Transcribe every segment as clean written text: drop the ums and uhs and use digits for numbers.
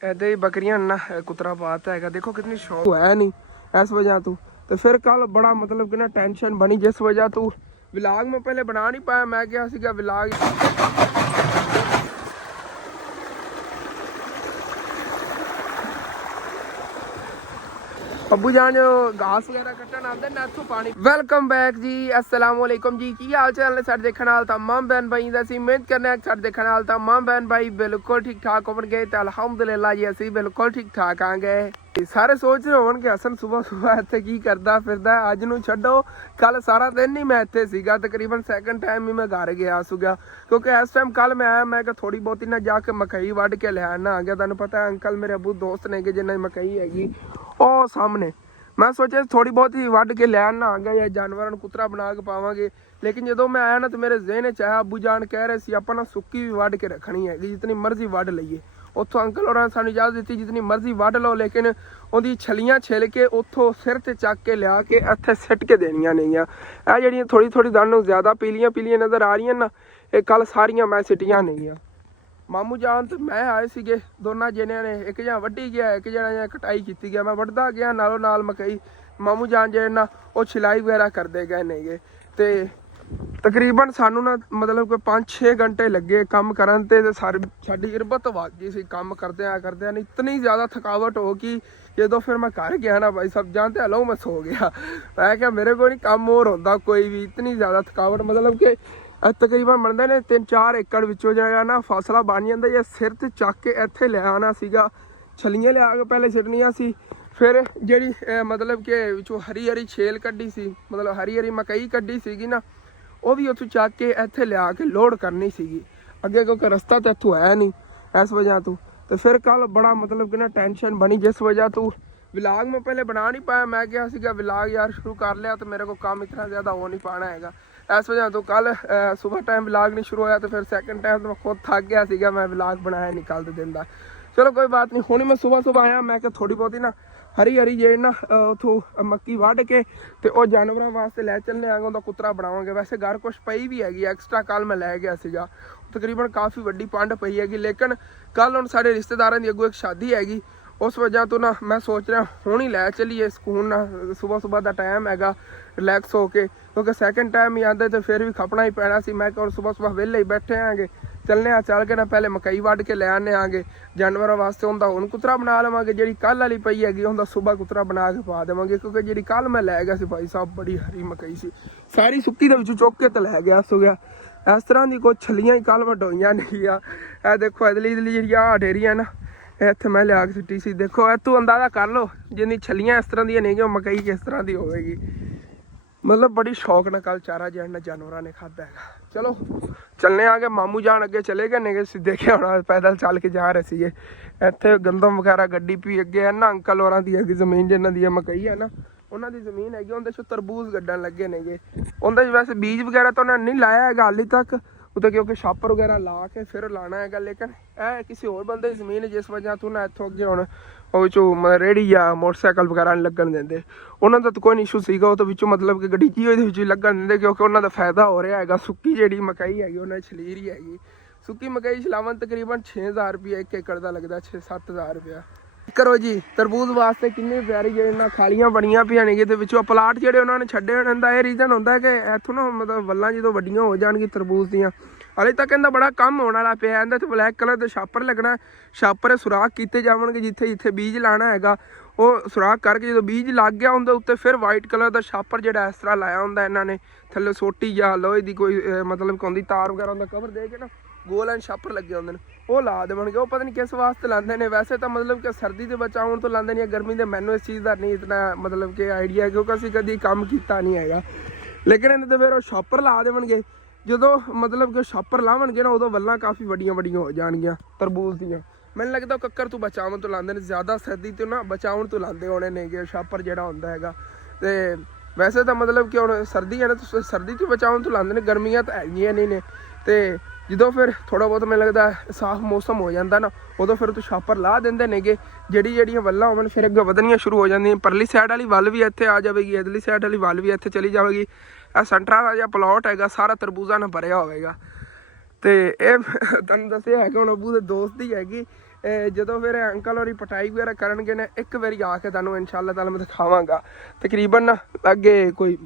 ऐसे ही बकरियां ना कुतरा पाता है, देखो कितनी शौक है नहीं इस वजह तू। तो फिर कल बड़ा मतलब कि ना टेंशन बनी जिस वजह तू व्लॉग में पहले बना नहीं पाया। मैं क्या सीगा व्लॉग अबू जान जो घास वगैरह कट्टन आते ना इतों पानी। वेलकम बैक जी, अस्सलाम वालेकुम जी। की हाल चाल ने साडे देखने वाले तमाम बहन भाई दा सी उम्मीद करने साडे देखने वाले तमाम बहन भाई बिल्कुल ठीक ठाक होवणगे ते अल्हम्दुलिल्लाह जी असी बिल्कुल ठीक ठाक आंगे। सारे सोच रहे होणगे हसन सुबह सुबह इत्थे की करदा फिरदा। अज नूं छड्डो कल सारा दिन ही मैं इत्थे सीगा, तकरीबन सैकंड टाइम ही मैं घर गया सीगा क्योंकि इस टाइम कल मैं आया मैं थोड़ी बहुती ना जाके मकई वढ़ के ले आना आ गया। तुहानूं पता है अंकल मेरे अबू दोस्त ने कि जिन्हां दी मकई हैगी ਉਹ सामने। मैं सोचा थोड़ी बहुत ही वढ़ के लै आना आ गया या जानवरों कुतरा बना के पावांगे। लेकिन जो मैं आया ना तो मेरे जहन च आया अबू जान कह रहे सी अपना सुक्की भी वढ़ के रखनी है, जितनी मर्जी वढ़ लईए। उत्थों अंकल होरां ने सानूं इजाजत दी जितनी मर्जी वढ़ लो, लेकिन उहदी छलियां छिल के उत्थों सिर ते चक के लिया के इत्थे सिट के देनियां नहीं आ। ਇਹ ਜਿਹੜੀਆਂ थोड़ी थोड़ी दानों ज़्यादा पीलियां पीलियां नज़र आ रही ना, ये कल सारियां मैं सिटियां नहीं आ। मामू जान तो मैं आए सीगे दोनों जनिया ने, एक जना वड्डी गया एक जना कटाई की गया। मैं वढ़दा गया नालों नाल मकई, मामू जान जे ना वो छिलाई वगैरह करते गए नहीं गए। तो तकरीबन सानू ना मतलब कि 5-6 घंटे लगे काम करन ते साडी इरबत वग गई सी काम करदे इतनी ज़्यादा थकावट हो कि जो फिर मैं घर गया ना भाई सब जानते हलो मैं सो गया। मैं क्या मेरे को नहीं काम होर होंदा कोई भी, इतनी ज़्यादा थकावट मतलब कि तकरीबन बनते ने 3-4 एकड़ विचों जो ना फासला बन जाता जे सिर ते चक के इत्थे ले आना सीगा। छलियां लिया के पहले सिटनियां सी, फिर जी मतलब कि विचों हरी हरी छेल कड्ढी सी, मतलब हरी हरी मकई कड्ढी सीगी ना, वो भी उत्थों चक के इत्थे लिया के लोड करनी सीगी अगे, क्योंकि रस्ता तो इत्थों है नहीं इस वजह तो फिर कल बड़ा मतलब कि ना टेंशन बनी जिस वजह तू व्लॉग में पहले बना नहीं पाया। मैं क्या सीगा व्लॉग यार शुरू कर लिया तो मेरे को काम इतना ज़्यादा हो नहीं पाना हैगा इस वजह तो कल सुबह टाइम व्लॉग नहीं शुरू होया। तो फिर सैकंड टाइम तो मैं खुद थक गया सीगा, मैं व्लॉग बनाया नहीं कल दिन का। चलो कोई बात नहीं, हुण मैं सुबह सुबह आया मैं क्या थोड़ी बहुती ना हरी हरी जे ना उतों मक्की वढ़ के तो वह जानवरों वास्ते लै चलने आगे उनका कुतरा बनावांगे। वैसे घर कुछ पई भी हैगी एक्सट्रा, कल मैं लै गया सीगा तकरीबन काफ़ी वड्डी पंड पई हैगी। लेकिन कल हुण साडे रिश्तेदारां दी अगों एक शादी हैगी, उस वजह तो ना मैं सोच रहा हुण ही लै चलीए सुकून ना, सुबह सुबह का टाइम हैगा रिलैक्स हो के, क्योंकि सैकंड टाइम ही आंदे तो फिर भी खपना ही पैना सी। मैं क्या सुबह सुबह वेले ही बैठे आंगे, चलने चल के ना पहले मकई वढ़ के ले आने आगे जानवरों वास्ते उनका हुण कुतरा बना लवांगे। जी कल वाली पई हैगी उनका सुबह कुतरा बना के पा देवांगे, क्योंकि जी कल मैं लै गया भाई साहब बड़ी हरी मकई सी, सारी सुक्की दे विचों चुक के तो लै गया सो गया। इस तरह की कुछ छलियां ही कल वडोईयां नहीं आ। देखो इदली इदली जी आ डेरियां ना इत्थे मैं लिया के सिटी सी, देखो इतों अंदाजा कर लो जिन्नी छलियां इस तरह दी नहीं कि मकई किस तरह की होगी। मतलब बड़ी शौक न कल चारा जैन जानवरों ने खादा है। चलो चलने आ गए, मामू जान अगे चले गए ने देखे होना पैदल चल के जा रहे थे। इत्थे गंदम वगैरह गड्डी भी अगे है ना, अंकल होरां दी हैगी जमीन जिन्हां दी मकई है ना, उन्हां दी जमीन हैगी उहदे च तरबूज गड्ढन लगे ने गे। उहदे च वैसे बीज वगैरह तो उन्होंने नहीं लाया है हाली तक उते, क्योंकि छापर वगैरह ला के फिर लाना है। लेकिन यह किसी होर बंदे दी जमीन जिस वजह तो ना इत्थों अगे हुण वो रेहड़ी या मोटरसाइकिल वगैरह नहीं लगन देंदे। उन्होंने तो कोई इशू सीगा, वो तो विचों मतलब कि गड्डी जी लगन देंदे, क्योंकि उन्होंने फायदा हो रहा है। सुक्की जी मकई हैगी उन्हें छलीर ही हैगी, सुक्की मकई छलावन तकरीबन 6,000 रुपया 1 एकड़ का लगता, 6-7,000 रुपया। करो जी तरबूज वास्ते किन्नी प्यारी जे ना खालियां बनियां पियां ने ते विचों प्लाट जिहड़े उन्होंने छड्डे होने दा ये रीजन होंदा है कि इत्थों ना मतलब वल्लां जो वड्डियां हो जाणगी तरबूज दियां हाले तक इहदा बड़ा कम होने वाला पिया। इहदे ते ब्लैक कलर दे छापर लगना, छापर सुराख कीते जावणगे जिथे जिथे बीज लाना हैगा वो सुराख करके जो बीज लग गया उहदे उत्ते फिर वाइट कलर का छापर जिहड़ा इस तरह लाया हुंदा इन्हां ने, थल्ले सोटी या लोहे दी कोई मतलब कि तार वगैरह उहदा कवर दे के ना गोल एंड छापर लगे होंदे ने वो ला देवणगे। वो पता नहीं किस वास्ते लाते हैं, वैसे तो मतलब कि सर्दी के बचाव तो लाते नहीं, गर्मी के मैनू इस चीज़ का नहीं इतना मतलब कि आइडिया है, क्योंकि असीं कभी काम किया नहीं है। लेकिन इन्हें तो फिर वो छापर ला देवणगे, जो मतलब कि छापर लावणगे ना उदों वल्लां काफ़ी वड्डियां वड्डियां हो जाणगियां तरबूज दियां। मैनूं लगदा कक्कर तो बचाव तो लाते हैं, ज़्यादा सर्दी तो ना बचाव तो लाते होने ने गे छापर जिहड़ा हुंदा हैगा। ते वैसे तो मतलब कि हुण सर्दी है ना तो सर्दी तो बचाव तो लाते हैं, गर्मियां तो हैगियां नहीं ने। ते जो फिर थोड़ा बहुत मैनूं लगदा साफ मौसम हो जाता ना उदों फिर तो छापर ला देंदे नेगे, ਜਿਹੜੀਆਂ ਵੱਲਾਂ ਹੋਣ फिर अगे वधनियां शुरू हो जांदियां। परली साइड वाली वल भी इत्थे आ जाएगी, इधरली साइड वाली वल भी इत्थे चली जाएगी। आ सेंटर वाला जिहा प्लॉट हैगा सारा तरबूजा नाल भरिया होवेगा। तो यह तुहानूं दस्सिया है कि हुण अबू दे दोस्त ही हैगी ਜਦੋਂ ਫਿਰ ਅੰਕਲ ਹੋਰੀ ਪਟਾਈ ਵਗੈਰਾ ਕਰਨਗੇ ਨਾ ਇੱਕ ਵਾਰੀ ਆ ਕੇ ਤੁਹਾਨੂੰ ਇਨਸ਼ਾਅੱਲਾ ਤਾਲਾ ਮੈਂ ਦਿਖਾਵਾਂਗਾ। ਤਕਰੀਬਨ ਨਾ ਅੱਗੇ ਕੋਈ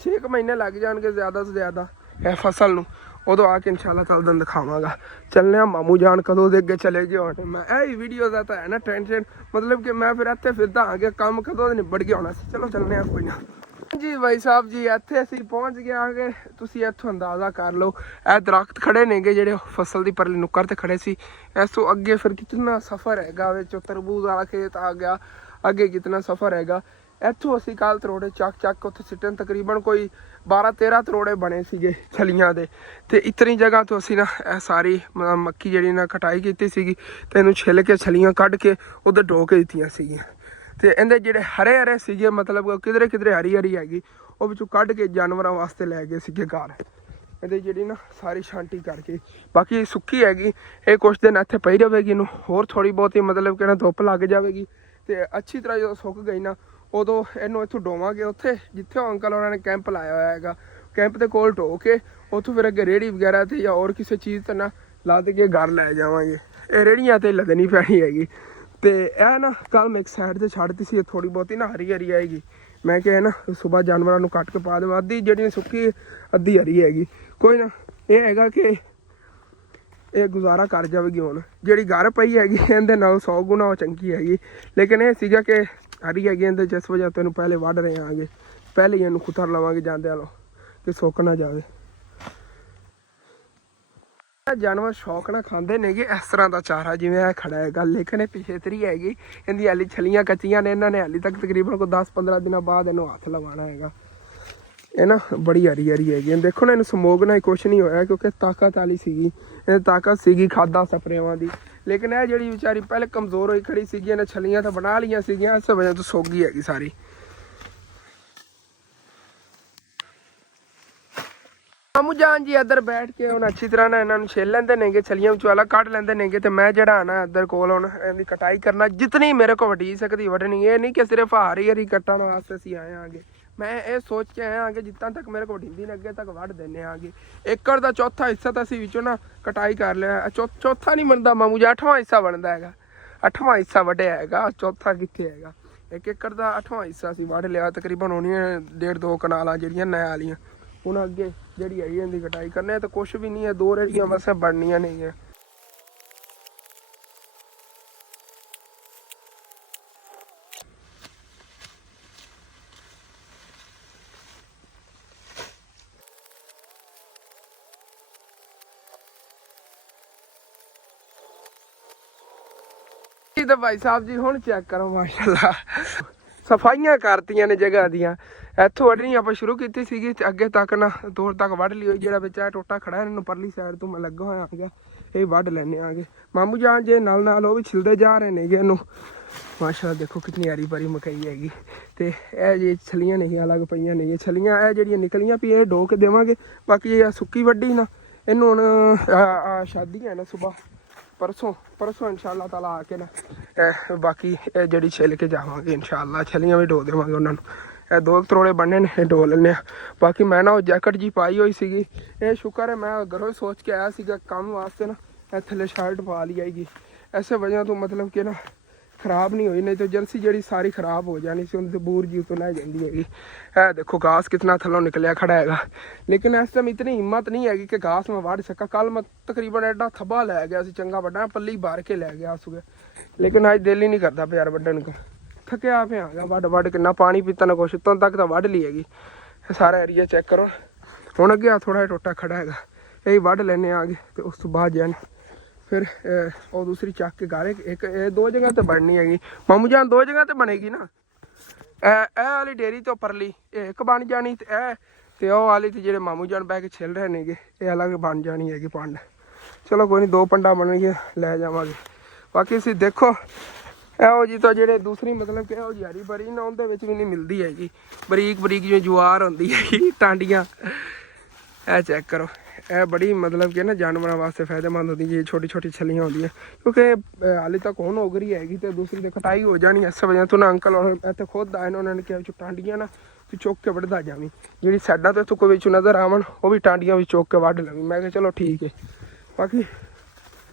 6 ਮਹੀਨੇ ਲੱਗ ਜਾਣਗੇ ਜ਼ਿਆਦਾ ਤੋਂ ਜ਼ਿਆਦਾ ਇਹ ਫਸਲ ਨੂੰ, ਉਦੋਂ ਆ ਕੇ ਇਨਸ਼ਾਅੱਲਾ ਤਾਲਾ ਤੁਹਾਨੂੰ ਦਿਖਾਵਾਂਗਾ। ਚੱਲਨੇ ਆ ਮਾਮੂ ਜਾਨ ਕਦੋਂ ਦੇ ਅੱਗੇ ਚਲੇ ਗਏ ਹੋਣੇ। ਮੈਂ ਇਹ ਵੀਡੀਓ ਦਾ ਤਾਂ ਹੈ ਨਾ ਟੈਨਸ਼ਨ, ਮਤਲਬ ਕਿ ਮੈਂ ਫਿਰ ਇੱਥੇ ਫਿਰਦਾ ਆ ਗਿਆ, ਕੰਮ ਕਦੋਂ ਦੇ ਨਿਬੜ ਗਿਆ ਹੋਣਾ ਸੀ। ਚਲੋ ਚੱਲਨੇ ਆ ਕੋਈ ਨਾ ਜੀ ਭਾਈ ਸਾਹਿਬ ਜੀ, ਇੱਥੇ ਅਸੀਂ ਪਹੁੰਚ ਗਏ ਆਗੇ। ਤੁਸੀਂ ਇੱਥੋਂ ਅੰਦਾਜ਼ਾ ਕਰ ਲਓ, ਇਹ ਦਰਖਤ ਖੜੇ ਨੇਗੇ ਜਿਹੜੇ ਫਸਲ ਦੀ ਪਰਲੀ ਨੁੱਕਰ ਤੇ ਖੜੇ ਸੀ। ਇਸ ਤੋਂ ਅੱਗੇ ਫਿਰ ਕਿਤਨਾ ਸਫ਼ਰ ਹੈਗਾ, ਵਿੱਚ ਤਰਬੂਜ਼ ਵਾਲਾ ਖੇਤ ਆ ਗਿਆ, ਅੱਗੇ ਕਿਤਨਾ ਸਫ਼ਰ ਹੈਗਾ। ਇੱਥੋਂ ਅਸੀਂ ਕੱਲ੍ਹ ਤਰੋੜੇ ਚੱਕ ਉੱਥੇ ਸਿੱਟਣ, ਤਕਰੀਬਨ ਕੋਈ 12-13 ਤਰੋੜੇ ਬਣੇ ਸੀਗੇ ਛਲੀਆਂ ਦੇ। ਅਤੇ ਇਤਨੀ ਜਗ੍ਹਾ ਤੋਂ ਅਸੀਂ ਨਾ ਇਹ ਸਾਰੀ ਮੱਕੀ ਜਿਹੜੀ ਨਾ ਕਟਾਈ ਕੀਤੀ ਸੀਗੀ ਅਤੇ ਇਹਨੂੰ ਛਿੱਲ ਕੇ ਛਲੀਆਂ ਕੱਢ ਕੇ ਉੱਧਰ ਢੋ ਕੇ ਦਿੱਤੀਆਂ ਸੀਗੀਆਂ। ਅਤੇ ਇਹਦੇ ਜਿਹੜੇ ਹਰੇ ਸੀਗੇ, ਮਤਲਬ ਕਿਧਰੇ ਹਰੀ ਹੈਗੀ, ਉਹ ਵਿੱਚੋਂ ਕੱਢ ਕੇ ਜਾਨਵਰਾਂ ਵਾਸਤੇ ਲੈ ਗਏ ਸੀਗੇ ਘਰ। ਇਹਦੇ ਜਿਹੜੀ ਨਾ ਸਾਰੀ ਛਾਂਟੀ ਕਰਕੇ, ਬਾਕੀ ਸੁੱਕੀ ਹੈਗੀ, ਇਹ ਕੁਛ ਦਿਨ ਇੱਥੇ ਪਈ ਰਹੇਗੀ। ਇਹਨੂੰ ਹੋਰ ਥੋੜ੍ਹੀ ਬਹੁਤੀ ਮਤਲਬ ਕਿ ਨਾ ਧੁੱਪ ਲੱਗ ਜਾਵੇਗੀ ਅਤੇ ਅੱਛੀ ਤਰ੍ਹਾਂ ਜਦੋਂ ਸੁੱਕ ਗਈ ਨਾ, ਉਦੋਂ ਇਹਨੂੰ ਇੱਥੋਂ ਢੋਵਾਂਗੇ ਉੱਥੇ ਜਿੱਥੇ ਉਹ ਅੰਕਲ ਉਹਨਾਂ ਨੇ ਕੈਂਪ ਲਾਇਆ ਹੋਇਆ ਹੈਗਾ। ਕੈਂਪ ਦੇ ਕੋਲ ਢੋ ਕੇ ਉੱਥੋਂ ਫਿਰ ਅੱਗੇ ਰੇਹੜੀ ਵਗੈਰਾ 'ਤੇ ਜਾਂ ਹੋਰ ਕਿਸੇ ਚੀਜ਼ 'ਤੇ ਨਾ ਲੱਦ ਕੇ ਘਰ ਲੈ ਜਾਵਾਂਗੇ। ਇਹ ਰੇਹੜੀਆਂ 'ਤੇ ਲੱਦਣੀ ਪੈਣੀ ਹੈਗੀ। ਅਤੇ ਇਹ ਨਾ ਕੱਲ੍ਹ ਮੈਂ ਇੱਕ ਸਾਈਡ 'ਤੇ ਛੱਡਤੀ ਸੀ, ਥੋੜ੍ਹੀ ਬਹੁਤੀ ਨਾ ਹਰੀ ਆਏਗੀ। ਮੈਂ ਕਿਹਾ ਨਾ ਸੁਬਾਹ ਜਾਨਵਰਾਂ ਨੂੰ ਕੱਟ ਕੇ ਪਾ ਦੇਵਾਂ, ਅੱਧੀ ਜਿਹੜੀ ਸੁੱਕੀ ਅੱਧੀ ਹਰੀ ਹੈਗੀ। ਕੋਈ ਨਾ, ਇਹ ਹੈਗਾ ਕਿ ਇਹ ਗੁਜ਼ਾਰਾ ਕਰ ਜਾਵੇਗੀ। ਹੁਣ ਜਿਹੜੀ ਘਰ ਪਈ ਹੈਗੀ ਇਹਦੇ ਨਾਲ 100 ਗੁਣਾ ਉਹ ਚੰਗੀ ਹੈਗੀ, ਲੇਕਿਨ ਇਹ ਸੀਗਾ ਕਿ ਹਰੀ ਹੈਗੀ ਇਹਦੇ, ਜਿਸ ਵਜ੍ਹਾ ਤੋਂ ਇਹਨੂੰ ਪਹਿਲੇ ਵੱਢ ਰਹੇ ਆਂਗੇ, ਪਹਿਲੇ ਹੀ ਇਹਨੂੰ ਖੁਤਰ ਲਵਾਂਗੇ ਜਾਂਦੇ ਵਾਲੋਂ ਕਿ ਸੁੱਕ ਨਾ ਜਾਵੇ। ਜਾਨਵਰ ਸ਼ੌਕ ਨਾਲ ਖਾਂਦੇ ਨੇਗੇ ਇਸ ਤਰ੍ਹਾਂ ਦਾ ਚਾਰਾ ਜਿਵੇਂ ਇਹ ਖੜਾ ਹੈਗਾ, ਲੇਕਿਨ ਇਹ ਪਿਛੇਤਰੀ ਹੈਗੀ, ਇਹਦੀ ਹਾਲੀ ਛਲੀਆਂ ਕੱਚੀਆਂ ਨੇ। ਇਹਨਾਂ ਨੇ ਹਾਲੀ ਤੱਕ ਤਕਰੀਬਨ ਕੋਈ 10-15 ਦਿਨਾਂ ਬਾਅਦ ਇਹਨੂੰ ਹੱਥ ਲਵਾਉਣਾ ਹੈਗਾ। ਇਹ ਨਾ ਬੜੀ ਹਰੀ ਹੈਗੀ। ਦੇਖੋ ਨਾ, ਇਹਨੂੰ ਸਮੋਗ ਨਾਲ ਕੁਛ ਨਹੀਂ ਹੋਇਆ ਕਿਉਂਕਿ ਤਾਕਤ ਵਾਲੀ ਸੀਗੀ, ਇਹ ਤਾਕਤ ਸੀਗੀ ਖਾਦਾਂ ਸਪਰੇਵਾਂ ਦੀ। ਲੇਕਿਨ ਇਹ ਜਿਹੜੀ ਵਿਚਾਰੀ ਪਹਿਲੇ ਕਮਜ਼ੋਰ ਹੋਈ ਖੜੀ ਸੀਗੀ, ਇਹਨੇ ਛਲੀਆਂ ਤਾਂ ਬਣਾ ਲਈਆਂ ਸੀਗੀਆਂ, ਇਸ ਵਜ੍ਹਾ ਤੋਂ ਸੁੱਕ ਗਈ ਹੈਗੀ ਸਾਰੀ। ਮਾਮੂ ਜਾਨ ਜੀ ਇੱਧਰ ਬੈਠ ਕੇ ਹੁਣ ਅੱਛੀ ਤਰ੍ਹਾਂ ਨਾਲ ਇਹਨਾਂ ਨੂੰ ਛਿੱਲ ਲੈਂਦੇ ਨੇਗੇ, ਛਲੀਆਂ ਵਿੱਚੋਂ ਵਾਲਾ ਕੱਢ ਲੈਂਦੇ ਨੇਗੇ। ਅਤੇ ਮੈਂ ਜਿਹੜਾ ਨਾ ਇੱਧਰ ਕੋਲ ਹੁਣ ਇਹਦੀ ਕਟਾਈ ਕਰਨਾ, ਜਿਤਨੀ ਮੇਰੇ ਕੋਲ ਵੱਢੀ ਸਕਦੀ ਵੱਢਣੀ। ਇਹ ਨਹੀਂ ਕਿ ਸਿਰਫ ਹਰੀ ਕੱਟਣ ਵਾਸਤੇ ਅਸੀਂ ਆਏ ਆਂਗੇ। ਮੈਂ ਇਹ ਸੋਚ ਕੇ ਆਇਆ ਕਿ ਜਿੱਦਾਂ ਤੱਕ ਮੇਰੇ ਕੋਲ ਵੱਢੀਂਦੀ ਨੇ ਅੱਗੇ ਤੱਕ ਵੱਢ ਦਿੰਦੇ ਆਂਗੇ। ਏਕੜ ਦਾ ਚੌਥਾ ਹਿੱਸਾ ਤਾਂ ਅਸੀਂ ਵਿੱਚੋਂ ਨਾ ਕਟਾਈ ਕਰ ਲਿਆ। ਚੌਥਾ ਨਹੀਂ ਬਣਦਾ ਮਾਮੂ ਜੀ, 8ਵਾਂ ਹਿੱਸਾ ਬਣਦਾ ਹੈਗਾ। 8ਵਾਂ ਹਿੱਸਾ ਵੱਢਿਆ ਹੈਗਾ, ਚੌਥਾ ਕਿੱਥੇ ਹੈਗਾ। 1 ਏਕੜ ਦਾ 8ਵਾਂ ਹਿੱਸਾ ਅਸੀਂ ਵੱਢ ਲਿਆ। ਤਕਰੀਬਨ ਹੋਣੀਆਂ 1.5-2 ਕਨਾਲਾਂ ਜਿਹੜੀਆਂ ਨੈ ਵਾਲੀਆਂ। ਹੁਣ ਅੱਗੇ ਜਿਹੜੀ ਹੈਗੀ ਇਹਦੀ ਕਟਾਈ ਕਰਨੇ ਤਾਂ ਕੁਛ ਵੀ ਨਹੀਂ ਹੈ, 2 ਰੇੜੀਆਂ ਬਸ ਬਣਨੀਆਂ ਨਹੀਂ ਹੈ। ਤਾਂ ਭਾਈ ਸਾਹਿਬ ਜੀ ਹੁਣ ਚੈੱਕ ਕਰੋ, ਮਾਸ਼ਾਅੱਲਾ ਸਫਾਈਆਂ ਕਰਤੀਆਂ ਨੇ ਜਗ੍ਹਾ ਦੀਆਂ। ਇੱਥੋਂ ਵੱਢਣੀ ਆਪਾਂ ਸ਼ੁਰੂ ਕੀਤੀ ਸੀਗੀ ਤੇ ਅੱਗੇ ਤੱਕ ਨਾ ਦੂਰ ਤੱਕ ਵੱਢ ਲਈ ਹੋਈ। ਜਿਹੜਾ ਵਿੱਚ ਇਹ ਟੋਟਾ ਖੜਾ ਇਹਨੂੰ ਪਰਲੀ ਸਾਈਡ ਤੋਂ ਮੈਂ ਲੱਗਾ ਹੋਇਆ ਹੈਗਾ, ਇਹ ਵੱਢ ਲੈਣੇ ਆਗੇ। ਮਾਮੂ ਜਾਨ ਜੇ ਨਾਲ ਉਹ ਵੀ ਛਿਲਦੇ ਜਾ ਰਹੇ ਨੇਗੇ ਇਹਨੂੰ। ਮਾਸ਼ਾਅੱਲਾ ਦੇਖੋ ਕਿੰਨੀ ਹਰੀ ਭਰੀ ਮਕਈ ਹੈਗੀ। ਤੇ ਇਹ ਜੇ ਛਲੀਆਂ ਨਹੀਂ ਅਲੱਗ ਪਈਆਂ ਨੇ, ਛਲੀਆਂ ਇਹ ਜਿਹੜੀਆਂ ਨਿਕਲੀਆਂ ਵੀ ਇਹ ਢੋ ਕੇ ਦੇਵਾਂਗੇ। ਬਾਕੀ ਇਹ ਸੁੱਕੀ ਵੱਢੀ ਨਾ, ਇਹਨੂੰ ਹੁਣ ਸ਼ਾਦੀ ਹੈ ਨਾ ਸੁਬਾਹ ਪਰਸੋਂ ਇਨਸ਼ਾਅੱਲਾ ਤਾਲਾ ਆ ਕੇ ਨਾ ਬਾਕੀ ਇਹ ਜਿਹੜੀ ਛਿੱਲ ਕੇ ਜਾਵਾਂਗੇ ਇਨਸ਼ਾਅੱਲਾ। ਛਲੀਆਂ ਵੀ ਢੋ ਦੇਵਾਂਗੇ ਉਹਨਾਂ ਨੂੰ। ਇਹ 2 ਤਰੋੜੇ ਬਣਨੇ ਨੇ, ਇਹ ਢੋ ਲੈਂਦੇ ਹਾਂ। ਬਾਕੀ ਮੈਂ ਨਾ ਉਹ ਜੈਕਟ ਜੀ ਪਾਈ ਹੋਈ ਸੀਗੀ, ਇਹ ਸ਼ੁਕਰ ਹੈ ਮੈਂ ਘਰੋਂ ਸੋਚ ਕੇ ਆਇਆ ਸੀਗਾ ਕੰਮ ਵਾਸਤੇ ਨਾ, ਇਹ ਥੱਲੇ ਸ਼ਰਟ ਪਾ ਲਈ ਆਏਗੀ। ਐਸੇ ਵਜ੍ਹਾ ਤੋਂ ਮਤਲਬ ਕਿ ਨਾ ਖਰਾਬ ਨਹੀਂ ਹੋਈ, ਨਹੀਂ ਤਾਂ ਜਰਸੀ ਜਿਹੜੀ ਸਾਰੀ ਖਰਾਬ ਹੋ ਜਾਣੀ ਸੀ। ਉਹਦੇ ਬੂਰ ਜੀ ਤੋਂ ਲੈ ਜਾਂਦੀ ਹੈਗੀ। ਇਹ ਦੇਖੋ ਘਾਸ ਕਿਤਨਾ ਥੱਲੋਂ ਨਿਕਲਿਆ ਖੜਾ ਹੈਗਾ, ਲੇਕਿਨ ਇਸ ਟਾਈਮ ਇਤਨੀ ਹਿੰਮਤ ਨਹੀਂ ਹੈਗੀ ਕਿ ਘਾਸ ਮੈਂ ਵੱਢ ਸਕਾਂ। ਕੱਲ੍ਹ ਮੈਂ ਤਕਰੀਬਨ ਐਡਾ ਥੱਬਾ ਲੈ ਗਿਆ ਸੀ, ਚੰਗਾ ਵੱਡਾ ਪੱਲੀ ਬਾਰ ਕੇ ਲੈ ਗਿਆ ਸੁਗੇ, ਲੇਕਿਨ ਅੱਜ ਦਿਲ ਹੀ ਨਹੀਂ ਕਰਦਾ ਪਿਆ ਵੱਢਣ ਨੂੰ। ਥੱਕਿਆ ਪਿਆ ਹੈਗਾ ਵੱਢ ਕੇ, ਨਾ ਪਾਣੀ ਪੀਤਾ ਨਾ ਕੁਛ। ਉਤੋਂ ਤੱਕ ਤਾਂ ਵੱਢ ਲਈ ਹੈਗੀ। ਸਾਰਾ ਏਰੀਆ ਚੈੱਕ ਕਰੋ। ਹੁਣ ਅੱਗੇ ਆ ਥੋੜ੍ਹਾ ਜਿਹਾ ਟੋਟਾ ਖੜਾ ਹੈਗਾ, ਇਹ ਵੱਢ ਲੈਂਦੇ ਆਗੇ। ਅਤੇ ਉਸ ਤੋਂ ਬਾਅਦ ਜਾਨ ਫਿਰ ਉਹ ਦੂਸਰੀ ਚੱਕ ਕੇ ਗਾਰੇ ਇੱਕ ਇਹ 2 ਜਗ੍ਹਾ ਤੇ ਬਣਨੀ ਹੈਗੀ। ਮਾਮੂ ਜਾਨ 2 ਜਗ੍ਹਾ ਤੇ ਬਣੇਗੀ ਨਾ। ਇਹ ਵਾਲੀ ਡੇਅਰੀ ਤੋਂ ਪਰਲੀ ਇਹ ਇੱਕ ਬਣ ਜਾਣੀ, ਤੇ ਉਹ ਵਾਲੀ ਤੇ ਜਿਹੜੇ ਮਾਮੂ ਜਾਨ ਬਹਿ ਕੇ ਛਿੱਲ ਰਹੇ ਨੇਗੇ ਇਹ ਅਲੱਗ ਬਣ ਜਾਣੀ ਹੈਗੀ ਪੰਡ। ਚਲੋ ਕੋਈ ਨਹੀਂ, 2 ਪੰਡਾਂ ਬਣਨਗੀਆਂ, ਲੈ ਜਾਵਾਂਗੇ। ਬਾਕੀ ਅਸੀਂ ਦੇਖੋ ਇਹੋ ਜਿਹੀ ਤਾਂ ਜਿਹੜੇ ਦੂਸਰੀ ਮਤਲਬ ਕਿ ਇਹੋ ਜਿਹੀ ਹਰੀ ਭਰੀ ਨਾ ਉਹਦੇ ਵਿੱਚ ਵੀ ਨਹੀਂ ਮਿਲਦੀ ਹੈਗੀ। ਬਰੀਕ ਜਿਵੇਂ ਜਵਾਰ ਹੁੰਦੀ ਹੈਗੀ ਟਾਂਡੀਆਂ, ਇਹ ਚੈੱਕ ਕਰੋ। ਇਹ ਬੜੀ ਮਤਲਬ ਕਿ ਨਾ ਜਾਨਵਰਾਂ ਵਾਸਤੇ ਫਾਇਦੇਮੰਦ ਹੁੰਦੀ ਜੇ ਛੋਟੀ ਛਲੀਆਂ ਹੁੰਦੀਆਂ, ਕਿਉਂਕਿ ਹਾਲੇ ਤੱਕ ਹੁਣ ਉਗ ਰਹੀ ਹੈਗੀ ਅਤੇ ਦੂਸਰੀ ਤੇ ਕਟਾਈ ਹੋ ਜਾਣੀ। ਇਸ ਵਜ੍ਹਾ ਤੋਂ ਨਾ ਅੰਕਲ ਔਰ ਇੱਥੇ ਖੁਦ ਆਏ ਨੇ, ਉਹਨਾਂ ਨੇ ਕਿਹਾ ਵਿੱਚੋਂ ਟਾਂਡੀਆਂ ਨਾ ਤੂੰ ਚੁੱਕ ਕੇ ਵੱਢਦਾ ਜਾਵੀਂ, ਜਿਹੜੀ ਸਾਈਡਾਂ ਤੋਂ ਇੱਥੋਂ ਕੋਈ ਵਿੱਚੋਂ ਨਜ਼ਰ ਆਵਣ ਉਹ ਵੀ ਟਾਂਡੀਆਂ ਵੀ ਚੁੱਕ ਕੇ ਵੱਢ ਲਵੀਂ। ਮੈਂ ਕਿਹਾ ਚਲੋ ਠੀਕ ਹੈ। ਬਾਕੀ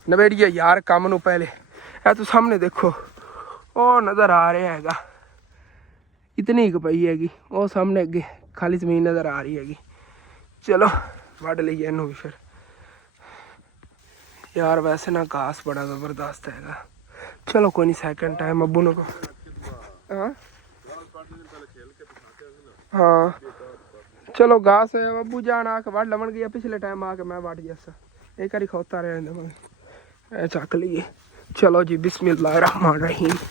ਨਵੇੜੀਏ ਯਾਰ ਕੰਮ ਨੂੰ ਪਹਿਲੇ। ਇਹ ਤੂੰ ਸਾਹਮਣੇ ਦੇਖੋ ਉਹ ਨਜ਼ਰ ਆ ਰਿਹਾ ਹੈਗਾ, ਇਤਨੀ ਕੁ ਪਈ ਹੈਗੀ। ਉਹ ਸਾਹਮਣੇ ਅੱਗੇ ਖਾਲੀ ਜ਼ਮੀਨ ਨਜ਼ਰ ਆ ਰਹੀ ਹੈਗੀ। ਚਲੋ ਵੱਢ ਲਈਏ ਇਹਨੂੰ ਵੀ ਫਿਰ। ਯਾਰ ਵੈਸੇ ਨਾ ਘਾਸ ਬੜਾ ਜ਼ਬਰਦਸਤ ਹੈਗਾ। ਚਲੋ ਕੋਈ ਨਹੀਂ, ਸੈਕਿੰਡ टाइम अब्बू ने को। हाँ चलो घास अब्बू जान आके वढ़ लवन गया, पिछले टाइम आके मैं वढ़ गया। एक बारी खोता रहे चक लीए। चलो जी बिस्मिल्लाहिर्रहमानिर्रहीम।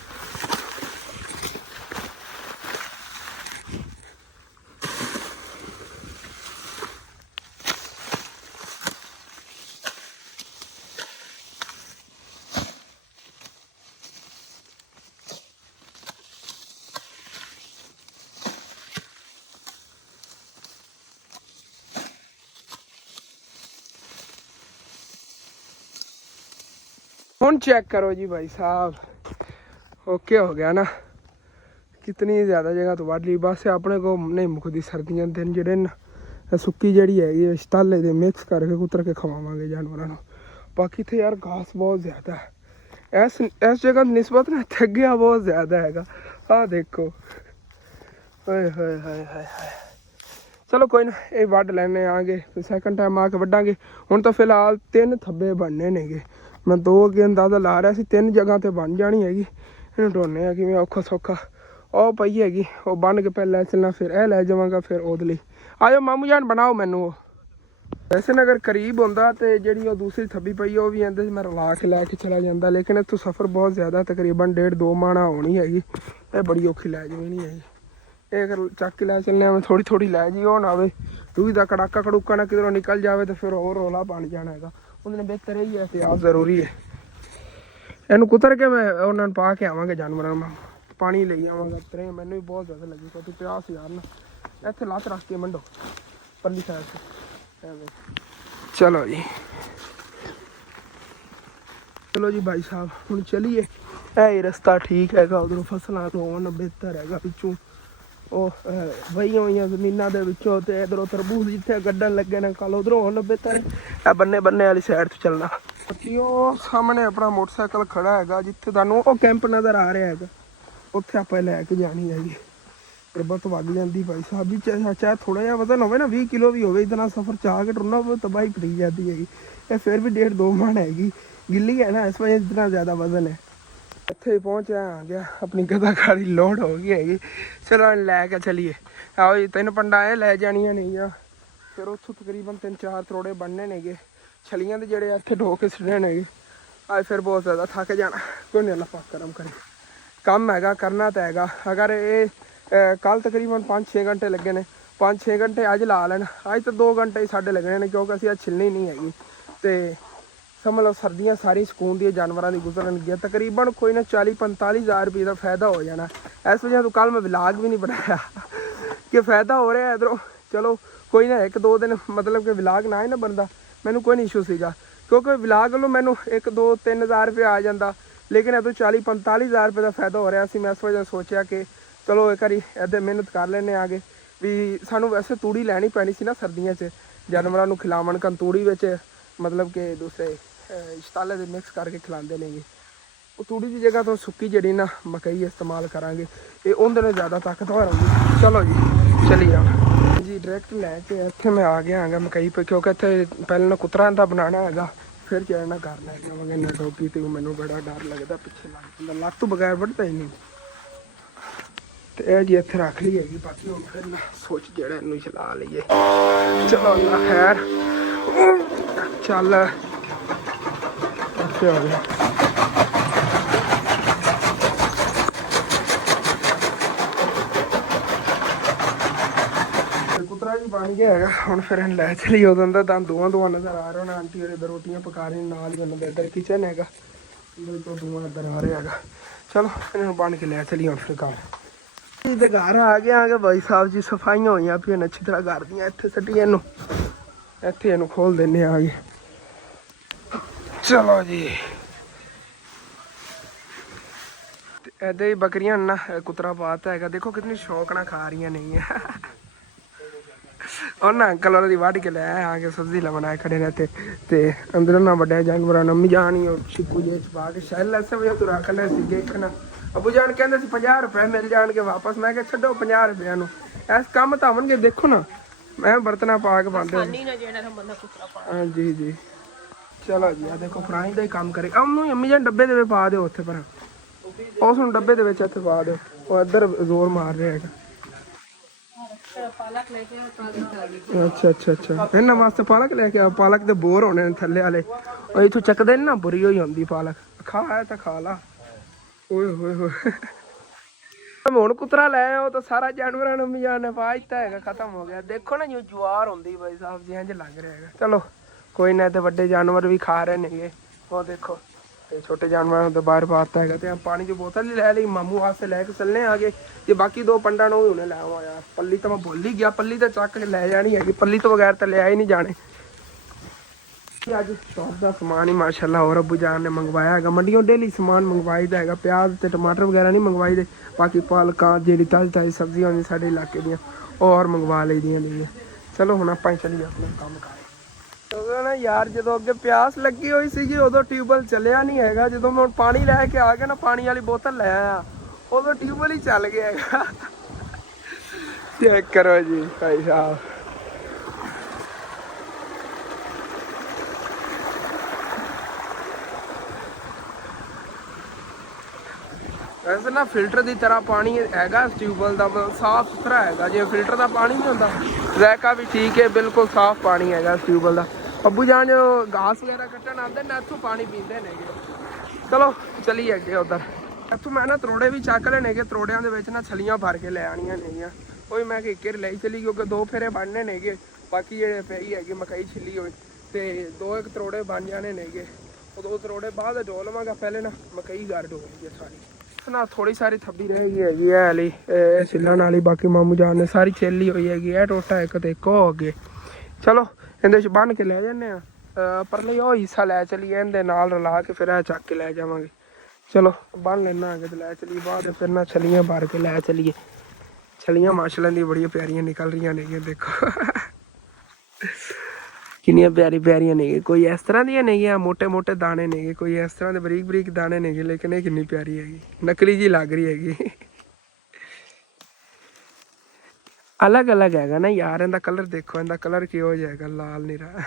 ਹੁਣ चेक करो जी भाई साहब, ओके हो गया ना। कितनी ज़्यादा जगह तो वढ़ ली। बस अपने को नहीं मुकदी सर्दियां दिन जेह्ड़े न सुक्की जेह्ड़ी हैगी शटाले दे मिक्स करके कुतर के खवावांगे जानवरां नूं। बाकी इत्थे यार घास बहुत ज़्यादा है इस जगह निस्बत ना थग्गिया बहुत ज़्यादा हैगा। आ देखो हाय हाय हाय हाय हाय। चलो कोई ना, ये वढ़ लैने आगे फिर सैकंड टाइम आके वड्डांगे। हुण तो फिलहाल 3 थब्बे बनने नेगे। मैं 2 अगे अंदाज़ा ला रहा सी 3 जगह ते बन जानी हैगी। इन्हूं ढोने आ किवें औखा सौखा। ਉਹ ਪਈ ਹੈਗੀ, ਉਹ ਬੰਨ ਕੇ ਪਹਿਲਾਂ ਲੈ ਚੱਲਣਾ, ਫਿਰ ਇਹ ਲੈ ਜਾਵਾਂਗਾ, ਫਿਰ ਉਹਦੇ ਲਈ ਆਜੋ ਮਾਮੂ ਜਾਨ ਬਣਾਓ ਮੈਨੂੰ। ਉਹ ਵੈਸੇ ਨਾ ਅਗਰ ਕਰੀਬ ਹੁੰਦਾ ਤੇ ਜਿਹੜੀ ਉਹ ਦੂਸਰੀ ਥੱਬੀ ਪਈ ਉਹ ਵੀ ਇਹਦੇ 'ਚ ਮੈਂ ਰਲਾ ਕੇ ਲੈ ਕੇ ਚਲਾ ਜਾਂਦਾ, ਲੇਕਿਨ ਇੱਥੋਂ ਸਫ਼ਰ ਬਹੁਤ ਜ਼ਿਆਦਾ, ਤਕਰੀਬਨ 1.5-2 ਮਾਣਾ ਹੋਣੀ ਹੈਗੀ। ਇਹ ਬੜੀ ਔਖੀ ਲੈ ਜਾਣੀ ਨਹੀਂ ਹੈਗੀ। ਇਹ ਅਗਰ ਚੱਕ ਕੇ ਲੈ ਚੱਲਣੇ ਆ ਥੋੜ੍ਹੀ ਥੋੜ੍ਹੀ ਲੈ ਜੀ, ਉਹ ਨਾ ਹੋਵੇ ਦੂਜੀ ਦਾ ਕੜਾਕਾ ਕੜੂਕਾ ਨਾ ਕਿਧਰੋਂ ਨਿਕਲ ਜਾਵੇ ਤੇ ਫਿਰ ਹੋਰ ਰੌਲਾ ਬਣ ਜਾਣਾ ਹੈਗਾ। ਉਹਦੇ ਨਾਲ ਬਿਹਤਰ ਇਹ ਹੀ ਹੈ, ਇਹਤਿਆਤ ਜ਼ਰੂਰੀ ਹੈ। ਇਹਨੂੰ ਕੁਤਰ ਕੇ ਮੈਂ ਉਹਨਾਂ ਨੂੰ ਪਾ ਕੇ ਆਵਾਂਗੇ ਜਾਨਵਰਾਂ ਨੂੰ, ਪਾਣੀ ਲਈ ਆਵਾਂਗਾ। ਤਰੇ ਮੈਨੂੰ ਵੀ ਬਹੁਤ ਜ਼ਿਆਦਾ ਲੱਗੀ ਕਿਉਂਕਿ ਪਿਆਸ ਯਾਰ ਨਾ। ਇੱਥੇ ਲੱਤ ਰੱਖ ਕੇ ਮੰਡੋ ਪਰਲੀ ਸਾਈਡ ਤੇ। ਚਲੋ ਜੀ ਚਲੋ ਜੀ ਭਾਈ ਸਾਹਿਬ ਹੁਣ ਚਲੀਏ। ਇਹ ਰਸਤਾ ਠੀਕ ਹੈਗਾ, ਉਧਰੋਂ ਫਸਲਾਂ ਤੋਂ ਆਉਣ ਬਿਹਤਰ ਹੈਗਾ। ਪਿੱਛੋਂ ਉਹ ਵਹੀਆਂ ਹੋਈਆਂ ਜ਼ਮੀਨਾਂ ਦੇ ਵਿੱਚੋਂ ਤੇ ਇੱਧਰੋਂ ਤਰਬੂਜ਼ ਜਿੱਥੇ ਕੱਢਣ ਲੱਗੇ ਨੇ ਕੱਲ, ਉਧਰੋਂ ਆਉਣ ਬਿਹਤਰ। ਇਹ ਬੰਨੇ ਵਾਲੀ ਸਾਈਡ ਤੋਂ ਚੱਲਣਾ। ਉਹ ਸਾਹਮਣੇ ਆਪਣਾ ਮੋਟਰਸਾਈਕਲ ਖੜਾ ਹੈਗਾ, ਜਿੱਥੇ ਤੁਹਾਨੂੰ ਉਹ ਕੈਂਪ ਨਜ਼ਰ ਆ ਰਿਹਾ ਹੈਗਾ, ਉੱਥੇ ਆਪਾਂ ਲੈ ਕੇ ਜਾਣੀ ਹੈਗੀ। ਗੁਰਬਤ ਵੱਧ ਜਾਂਦੀ ਭਾਈ ਸਾਹਿਬ ਵੀ, ਚਾਹੇ ਥੋੜ੍ਹਾ ਜਿਹਾ ਵਜ਼ਨ ਹੋਵੇ ਨਾ, 20 ਕਿਲੋ ਵੀ ਹੋਵੇ, ਇਤਨਾ ਸਫ਼ਰ ਚਾਹ ਕੇ ਟੁਰਨਾ ਹੋਵੇ ਤਬਾਹੀ ਪੜੀ ਜਾਂਦੀ ਹੈਗੀ। ਇਹ ਫਿਰ ਵੀ 1.5-2 ਮਣ ਹੈਗੀ, ਗਿੱਲੀ ਹੈ ਨਾ, ਇਸ ਵਜ੍ਹਾ ਇਤਨਾ ਜ਼ਿਆਦਾ ਵਜ਼ਨ ਹੈ। ਇੱਥੇ ਪਹੁੰਚ ਆ ਗਿਆ, ਆਪਣੀ ਗਦਾਖਾਰੀ ਲੋਡ ਹੋ ਗਈ ਹੈਗੀ। ਚਲੋ ਲੈ ਕੇ ਚਲੀਏ। ਆਓ ਜੀ 3 ਪੰਡਾਂ ਇਹ ਲੈ ਜਾਣੀਆਂ ਨੇਗੀਆਂ, ਫਿਰ ਉੱਥੋਂ ਤਕਰੀਬਨ 3-4 ਤਰੋੜੇ ਬਣਨੇ ਨੇਗੇ। ਛਲੀਆਂ ਦੇ ਜਿਹੜੇ ਇੱਥੇ ਢੋ ਕੇ ਸਿੱਟਣੇ ਨੇਗੇ। ਅੱਜ ਫਿਰ ਬਹੁਤ ਜ਼ਿਆਦਾ ਥੱਕ ਜਾਣਾ। ਕੋਈ ਨਹੀਂ, ਅੱਲਾ ਪਾਕ ਕਰਮ ਕਰੇ। ਕੰਮ ਹੈਗਾ, ਕਰਨਾ ਤਾਂ ਹੈਗਾ। ਅਗਰ ਇਹ ਕੱਲ੍ਹ ਤਕਰੀਬਨ 5-6 ਘੰਟੇ ਲੱਗੇ ਨੇ, 5-6 ਘੰਟੇ ਅੱਜ ਲਾ ਲੈਣ। ਅੱਜ ਤਾਂ 2 ਘੰਟੇ ਹੀ ਸਾਡੇ ਲੱਗਣੇ ਨੇ, ਕਿਉਂਕਿ ਅਸੀਂ ਅੱਜ ਛਿਲਣੀ ਨਹੀਂ ਹੈਗੀ। ਅਤੇ ਸਮਝ ਲਓ ਸਰਦੀਆਂ ਸਾਰੀ ਸਕੂਨ ਦੀਆਂ ਜਾਨਵਰਾਂ ਦੀ ਗੁਜ਼ਰਨਗੀਆਂ। ਤਕਰੀਬਨ ਕੋਈ ਨਾ 40-45 ਹਜ਼ਾਰ ਰੁਪਏ ਦਾ ਫਾਇਦਾ ਹੋ ਜਾਣਾ। ਇਸ ਵਜ੍ਹਾ ਤੋਂ ਕੱਲ੍ਹ ਮੈਂ ਵਲਾਗ ਵੀ ਨਹੀਂ ਬਣਾਇਆ ਕਿ ਫਾਇਦਾ ਹੋ ਰਿਹਾ ਇੱਧਰੋਂ। ਚਲੋ ਕੋਈ ਨਾ, 1-2 ਦਿਨ ਮਤਲਬ ਕਿ ਵਲਾਗ ਨਾ ਹੀ ਨਾ ਬਣਦਾ, ਮੈਨੂੰ ਕੋਈ ਨਹੀਂ ਇਸ਼ੂ ਸੀਗਾ, ਕਿਉਂਕਿ ਵਲਾਗ ਵੱਲੋਂ ਮੈਨੂੰ 1-2-3 ਹਜ਼ਾਰ ਰੁਪਏ ਆ ਜਾਂਦਾ। ਲੇਕਿਨ ਇੱਥੋਂ 40-45 ਹਜ਼ਾਰ ਰੁਪਏ ਦਾ ਫਾਇਦਾ ਹੋ ਰਿਹਾ ਸੀ। ਮੈਂ ਇਸ ਵਜ੍ਹਾ ਸੋਚਿਆ ਕਿ ਚਲੋ ਇੱਕ ਵਾਰੀ ਇੱਦਾਂ ਮਿਹਨਤ ਕਰ ਲੈਂਦੇ ਆਗੇ ਵੀ। ਸਾਨੂੰ ਵੈਸੇ ਤੂੜੀ ਲੈਣੀ ਪੈਣੀ ਸੀ ਨਾ ਸਰਦੀਆਂ 'ਚ ਜਾਨਵਰਾਂ ਨੂੰ ਖਿਲਾਵਣ ਕਨ। ਤੂੜੀ ਵਿੱਚ ਮਤਲਬ ਕਿ ਦੂਸਰੇ ਸ਼ਤਾਲੇ ਦੇ ਮਿਕਸ ਕਰਕੇ ਖਿਲਾਉਂਦੇ ਨੇਗੇ। ਉਹ ਤੂੜੀ ਦੀ ਜਗ੍ਹਾ ਤੋਂ ਸੁੱਕੀ ਜਿਹੜੀ ਨਾ ਮਕਈ ਇਸਤੇਮਾਲ ਕਰਾਂਗੇ, ਇਹ ਉਹਦੇ ਨਾਲ ਜ਼ਿਆਦਾ ਤਾਕਤਵਰ ਹੋਊਗੀ। ਚਲੋ ਜੀ ਚਲੀ ਜਾਣਾ ਜੀ। ਡਾਇਰੈਕਟ ਲੈ ਕੇ ਇੱਥੇ ਮੈਂ ਆ ਗਿਆ ਹੈਗਾ ਮਕਈ ਪੇ, ਕਿਉਂਕਿ ਇੱਥੇ ਪਹਿਲਾਂ ਨਾ ਕੁਤਰਾਂ ਦਾ ਬਣਾਉਣਾ ਹੈਗਾ, ਫਿਰ ਚੜਨਾ ਕਰਨਾ ਹੈਗਾ ਵਗੇ ਨਾ ਡੋਗੀ। ਤੇ ਮੈਨੂੰ ਬੜਾ ਡਰ ਲੱਗਦਾ, ਪਿੱਛੇ ਲੱਗ ਜਾਂਦਾ, ਲੱਤ ਤੋਂ ਬਗੈਰ ਵੱਢਦਾ ਹੀ ਨਹੀਂ। ਤੇ ਇਹ ਜੀ ਇੱਥੇ ਰੱਖ ਲਈ ਹੈਗੀ। ਬਾਕੀ ਹੁਣ ਫਿਰ ਨਾ ਸੋਚ ਜਿਹੜਾ ਇਹਨੂੰ ਚਲਾ ਲਈਏ। ਚਲੋ ਅੱਲਾ ਖੈਰ। ਚੱਲ ਇੱਥੇ ਹੋ ਗਿਆ। ਕੁਤਰਾ ਜੀ ਬਣ ਗਿਆ ਹੈਗਾ। ਹੁਣ ਫਿਰ ਇਹਨੂੰ ਲੈ ਚਲੀ। ਉਦੋਂ ਦਾ ਦੰਦ ਦੋਵਾਂ ਨਜ਼ਰ ਆ ਰਿਹਾ ਹੋਣਾ। ਆਂਟੀ ਉਹਦੇ ਰੋਟੀਆਂ ਪਕਾ ਰਹੀ ਨਾਲ ਹੀ, ਉਹਨਾਂ ਦਾ ਇੱਧਰ ਕਿਚਨ ਹੈਗਾ, ਤੋਂ ਦੋਵਾਂ ਇੱਧਰ ਆ ਰਿਹਾ ਹੈਗਾ। ਚਲੋ ਇਹਨਾਂ ਬਣ ਕੇ ਲੈ ਚਲੀ ਹੁਣ ਫਿਰ ਘਰ। ਤੇ ਘਰ ਆ ਗਿਆ ਭਾਈ ਸਾਹਿਬ ਜੀ। ਸਫਾਈਆਂ ਹੋਈਆਂ ਪਈਆਂ ਅੱਛੀ ਤਰ੍ਹਾਂ ਘਰ ਦੀਆਂ। ਇੱਥੇ ਸੱਟੀ ਇਹਨੂੰ, ਇੱਥੇ ਇਹਨੂੰ ਖੋਲ ਦਿੰਦੇ ਆ ਗਏ। ਚਲੋ ਜੀ ਇੱਦਾਂ ਹੀ ਬੱਕਰੀਆਂ ਨਾ ਕੁਤਰਾ ਪਾਤਾ ਹੈਗਾ। ਦੇਖੋ ਕਿਤਨੀ ਸ਼ੌਕ ਨਾਲ ਖਾ ਰਹੀਆਂ ਨਹੀਂ ਹੈ। ਉਹਨਾਂ ਅੰਕਲ ਉਹਨਾਂ ਦੀ ਵੱਢ ਕੇ ਲੈ ਆ ਕੇ ਸਬਜ਼ੀ ਲਾ ਬਣਾਏ ਖੜੇ ਨੇ ਤੇ ਅੰਦਰੋਂ ਨਾ ਵੱਡੇ ਜਾਨਵਰਾਂ ਨੂੰ ਜਾਣੀ ਉਹ ਛਿੱਕੂ ਜੇ ਚ ਪਾ ਕੇ ਸ਼ੈਲ ਐਸੇ ਵੀ ਤੂੰ ਰੱਖ ਲੈ ਸੀ ਦੇਖਣਾ ਅਬੂ ਜਾਨ ਕਹਿੰਦੇ ਸੀ 50 ਰੁਪਏ ਮਿਲ ਜਾਣਗੇ ਵਾਪਸ ਮੈਂ ਕਿਹਾ ਛੱਡੋ 50 ਰੁਪਏ ਨੂੰ ਇਸ ਕੰਮ ਤਾਂ ਆਵਣਗੇ ਦੇਖੋ ਨਾ ਮੈਂ ਬਰਤਨਾ ਪਾ ਕੇ ਪਾਉਂਦੇ ਹਾਂ ਜੀ ਜੀ ਚਲੋ ਜੀ ਆ ਦੇਖੋ ਫਰਾਈ ਦਾ ਹੀ ਕੰਮ ਕਰੇ ਉਹਨੂੰ ਅੰਮੀ ਜਾਨ ਡੱਬੇ ਦੇ ਵਿੱਚ ਪਾ ਦਿਓ ਉੱਥੇ ਪਰ ਉਸ ਨੂੰ ਡੱਬੇ ਦੇ ਵਿੱਚ ਇੱਥੇ ਪਾ ਦਿਓ ਉਹ ਇੱਧਰ ਜ਼ੋਰ ਮਾਰ ਰਿਹਾ ਹੈਗਾ ਅੱਛਾ ਇਹਨਾਂ ਵਾਸਤੇ ਪਾਲਕ ਲੈ ਕੇ ਆ ਪਾਲਕ ਦੇ ਬੋਰ ਹੋਣੇ ਨੇ ਥੱਲੇ ਵਾਲੇ ਉਹ ਇਥੋਂ ਚੱਕਦੇ ਨੇ ਨਾ ਬੁਰੀ ਹੋਈ ਹੁੰਦੀ ਪਾਲਕ ਖਾ ਆਇਆ ਤਾਂ ਖਾ ਲਾ ਓਏ ਹੋਏ ਹੋਏ ਹੁਣ ਕੁਤਰਾ ਲੈ ਉਹ ਤਾਂ ਸਾਰਾ ਜਾਨਵਰਾਂ ਨੂੰ ਮਿਜਾਨ ਨੇ ਪਾ ਦਿੱਤਾ ਹੈਗਾ ਖਤਮ ਹੋ ਗਿਆ ਦੇਖੋ ਨਾ ਜਿਵੇਂ ਜਵਾਰ ਹੁੰਦੀ ਬਾਈ ਸਾਹਿਬ ਜੀ ਇੰਝ ਲੱਗ ਰਿਹਾ ਹੈਗਾ ਚਲੋ ਕੋਈ ਨਾ ਤੇ ਵੱਡੇ ਜਾਨਵਰ ਵੀ ਖਾ ਰਹੇ ਨੇਗੇ ਉਹ ਦੇਖੋ ਤੇ ਛੋਟੇ ਜਾਨਵਰਾਂ ਨੂੰ ਤਾਂ ਬਾਹਰ ਪਾਤਾ ਹੈਗਾ ਤੇ ਪਾਣੀ ਦੀ ਬੋਤਲ ਹੀ ਲੈ ਲਈ ਮਾਮੂ ਵਾਸਤੇ ਲੈ ਕੇ ਚੱਲਨੇ ਆ ਗਏ ਤੇ ਬਾਕੀ ਦੋ ਪੰਡਾਂ ਨੂੰ ਵੀ ਹੁਣੇ ਲੈ ਆਵਾਂ ਯਾਰ ਪੱਲੀ ਤਾਂ ਮੈਂ ਭੁੱਲ ਹੀ ਗਿਆ ਪੱਲੀ ਤਾਂ ਚੱਕ ਕੇ ਲੈ ਜਾਣੀ ਹੈਗੀ ਪੱਲੀ ਤੋਂ ਬਗੈਰ ਤਾਂ ਲਿਆ ਹੀ ਨਹੀਂ ਜਾਣੇ ਅੱਜ ਸ਼ੌਪ ਦਾ ਸਮਾਨ ਹੀ ਮਾਸ਼ਾਅੱਲਾ ਹੋਰ ਅੱਬੂ ਜਾਨ ਨੇ ਮੰਗਵਾਇਆ ਹੈਗਾ ਮੰਡੀੋਂ ਡੇਲੀ ਸਮਾਨ ਮੰਗਵਾਈਦਾ ਹੈਗਾ ਪਿਆਜ਼ ਤੇ ਟਮਾਟਰ ਵਗੈਰਾ ਨਹੀਂ ਮੰਗਵਾਈਦੇ ਬਾਕੀ ਪਾਲਕਾਂ ਜਿਹੜੀ ਤਾਜ਼ੀ ਸਬਜ਼ੀਆਂ ਹੁੰਦੀਆਂ ਸਾਡੇ ਇਲਾਕੇ ਦੀਆਂ ਉਹ ਹੋਰ ਮੰਗਵਾ ਲਈਦੀਆਂ ਨੇ ਚਲੋ ਹੁਣ ਆਪਾਂ ਚੱਲੀਏ ਆਪਣਾ ਕੰਮ ਕਰ ਨਾ ਯਾਰ ਜਦੋਂ ਅੱਗੇ ਪਿਆਸ ਲੱਗੀ ਹੋਈ ਸੀਗੀ ਉਦੋਂ ਟਿਊਬਵੈਲ ਚੱਲਿਆ ਨਹੀਂ ਹੈਗਾ ਜਦੋਂ ਮੈਂ ਹੁਣ ਪਾਣੀ ਲੈ ਕੇ ਆ ਗਿਆ ਨਾ ਪਾਣੀ ਵਾਲੀ ਬੋਤਲ ਲੈ ਆਇਆ ਉਦੋਂ ਟਿਊਬਵੈਲ ਹੀ ਚੱਲ ਗਿਆ ਹੈਗਾ ਚੈੱਕ ਕਰੋ ਜੀ ਭਾਈ ਸਾਹਿਬ ਵੈਸੇ ਨਾ ਫਿਲਟਰ ਦੀ ਤਰ੍ਹਾਂ ਪਾਣੀ ਹੈਗਾ ਟਿਊਬਵੈਲ ਦਾ ਸਾਫ ਸੁਥਰਾ ਹੈਗਾ ਜੇ ਫਿਲਟਰ ਦਾ ਪਾਣੀ ਨਹੀਂ ਹੁੰਦਾ ਜ਼ੈਕਾ ਵੀ ਠੀਕ ਹੈ ਬਿਲਕੁਲ ਸਾਫ ਪਾਣੀ ਹੈਗਾ ਟਿਊਬਵੈਲ ਦਾ ਅੱਬੂ ਜਾਨ ਜੋ ਘਾਸ ਵਗੈਰਾ ਕੱਟਣ ਆਉਂਦੇ ਨੇ ਇੱਥੋਂ ਪਾਣੀ ਪੀਂਦੇ ਨੇਗੇ ਚਲੋ ਚਲੀਏ ਅੱਗੇ ਉੱਧਰ ਇੱਥੋਂ ਮੈਂ ਨਾ ਤਰੋੜੇ ਵੀ ਚੱਕ ਲਏ ਨੇਗੇ ਤਰੋੜਿਆਂ ਦੇ ਵਿੱਚ ਨਾ ਛਲੀਆਂ ਭਰ ਕੇ ਲੈ ਆਉਣੀਆਂ ਨੇਗੀਆਂ ਉਹੀ ਮੈਂ ਕਿ ਇੱਕ ਲਈ ਚਲੀ ਕਿਉਂਕਿ 2 ਫੇਰੇ ਬਣਨੇ ਨੇਗੇ ਬਾਕੀ ਜਿਹੜੇ ਪਈ ਹੈਗੀ ਮਕਈ ਛਿੱਲੀ ਹੋਈ ਤੇ 2 ਤਰੋੜੇ ਬਣ ਜਾਣੇ ਨੇਗੇ ਉਹ 2 ਤਰੋੜੇ ਬਾਅਦ ਡੋ ਲਵਾਂਗਾ ਪਹਿਲੇ ਨਾ ਮਕਈ ਘਰ ਡੋਲਦੀ ਸਾਰੀ ਨਾ ਥੋੜੀ ਸਾਰੀ ਥੱਬੀ ਰਹਿ ਗਈ ਹੈਗੀ ਇਹ ਵਾਲੀ ਛਿੱਲਣ ਵਾਲੀ ਬਾਕੀ ਮਾਮੂ ਜਾਨ ਨੇ ਸਾਰੀ ਛਿੱਲੀ ਹੋਈ ਹੈਗੀ ਇਹ ਟੋਟਾ ਇੱਕ ਤੇ ਇੱਕ ਹੋ ਅੱਗੇ ਚਲੋ ਇਹਦੇ 'ਚ ਬੰਨ ਕੇ ਲੈ ਜਾਂਦੇ ਹਾਂ ਪਰਲੇ ਉਹ ਹਿੱਸਾ ਲੈ ਚਲੀਏ ਇਹਦੇ ਨਾਲ ਰਲਾ ਕੇ ਫਿਰ ਇਹ ਚੱਕ ਕੇ ਲੈ ਜਾਵਾਂਗੇ ਚਲੋ ਬੰਨ ਲੈਣਾ ਅੱਗੇ ਤੇ ਲੈ ਚਲੀਏ ਬਾਅਦ ਫਿਰ ਨਾ ਛਲੀਆਂ ਭਰ ਕੇ ਲੈ ਚਲੀਏ ਛਲੀਆਂ ਮਾਸ਼ਾਅੱਲਾ ਦੀ ਬੜੀਆਂ ਪਿਆਰੀਆਂ ਨਿਕਲ ਰਹੀਆਂ ਨੇਗੀਆਂ ਦੇਖੋ ਕਿੰਨੀਆਂ ਪਿਆਰੀਆਂ ਨੇਗੇ ਕੋਈ ਇਸ ਤਰ੍ਹਾਂ ਦੀਆਂ ਨੇਗੀਆਂ ਮੋਟੇ ਮੋਟੇ ਦਾਣੇ ਨੇਗੇ ਕੋਈ ਇਸ ਤਰ੍ਹਾਂ ਦੇ ਬਰੀਕ ਦਾਣੇ ਨੇਗੇ ਲੇਕਿਨ ਇਹ ਕਿੰਨੀ ਪਿਆਰੀ ਹੈਗੀ ਨਕਲੀ ਜੀ ਲੱਗ ਰਹੀ ਹੈਗੀ ਅਲੱਗ ਹੈਗਾ ਨਾ ਯਾਰ ਇਹਦਾ ਕਲਰ ਦੇਖੋ ਇਹਦਾ ਕਲਰ ਕਿਹੋ ਜਿਹਾ ਹੈਗਾ ਲਾਲ ਨੀਰਾ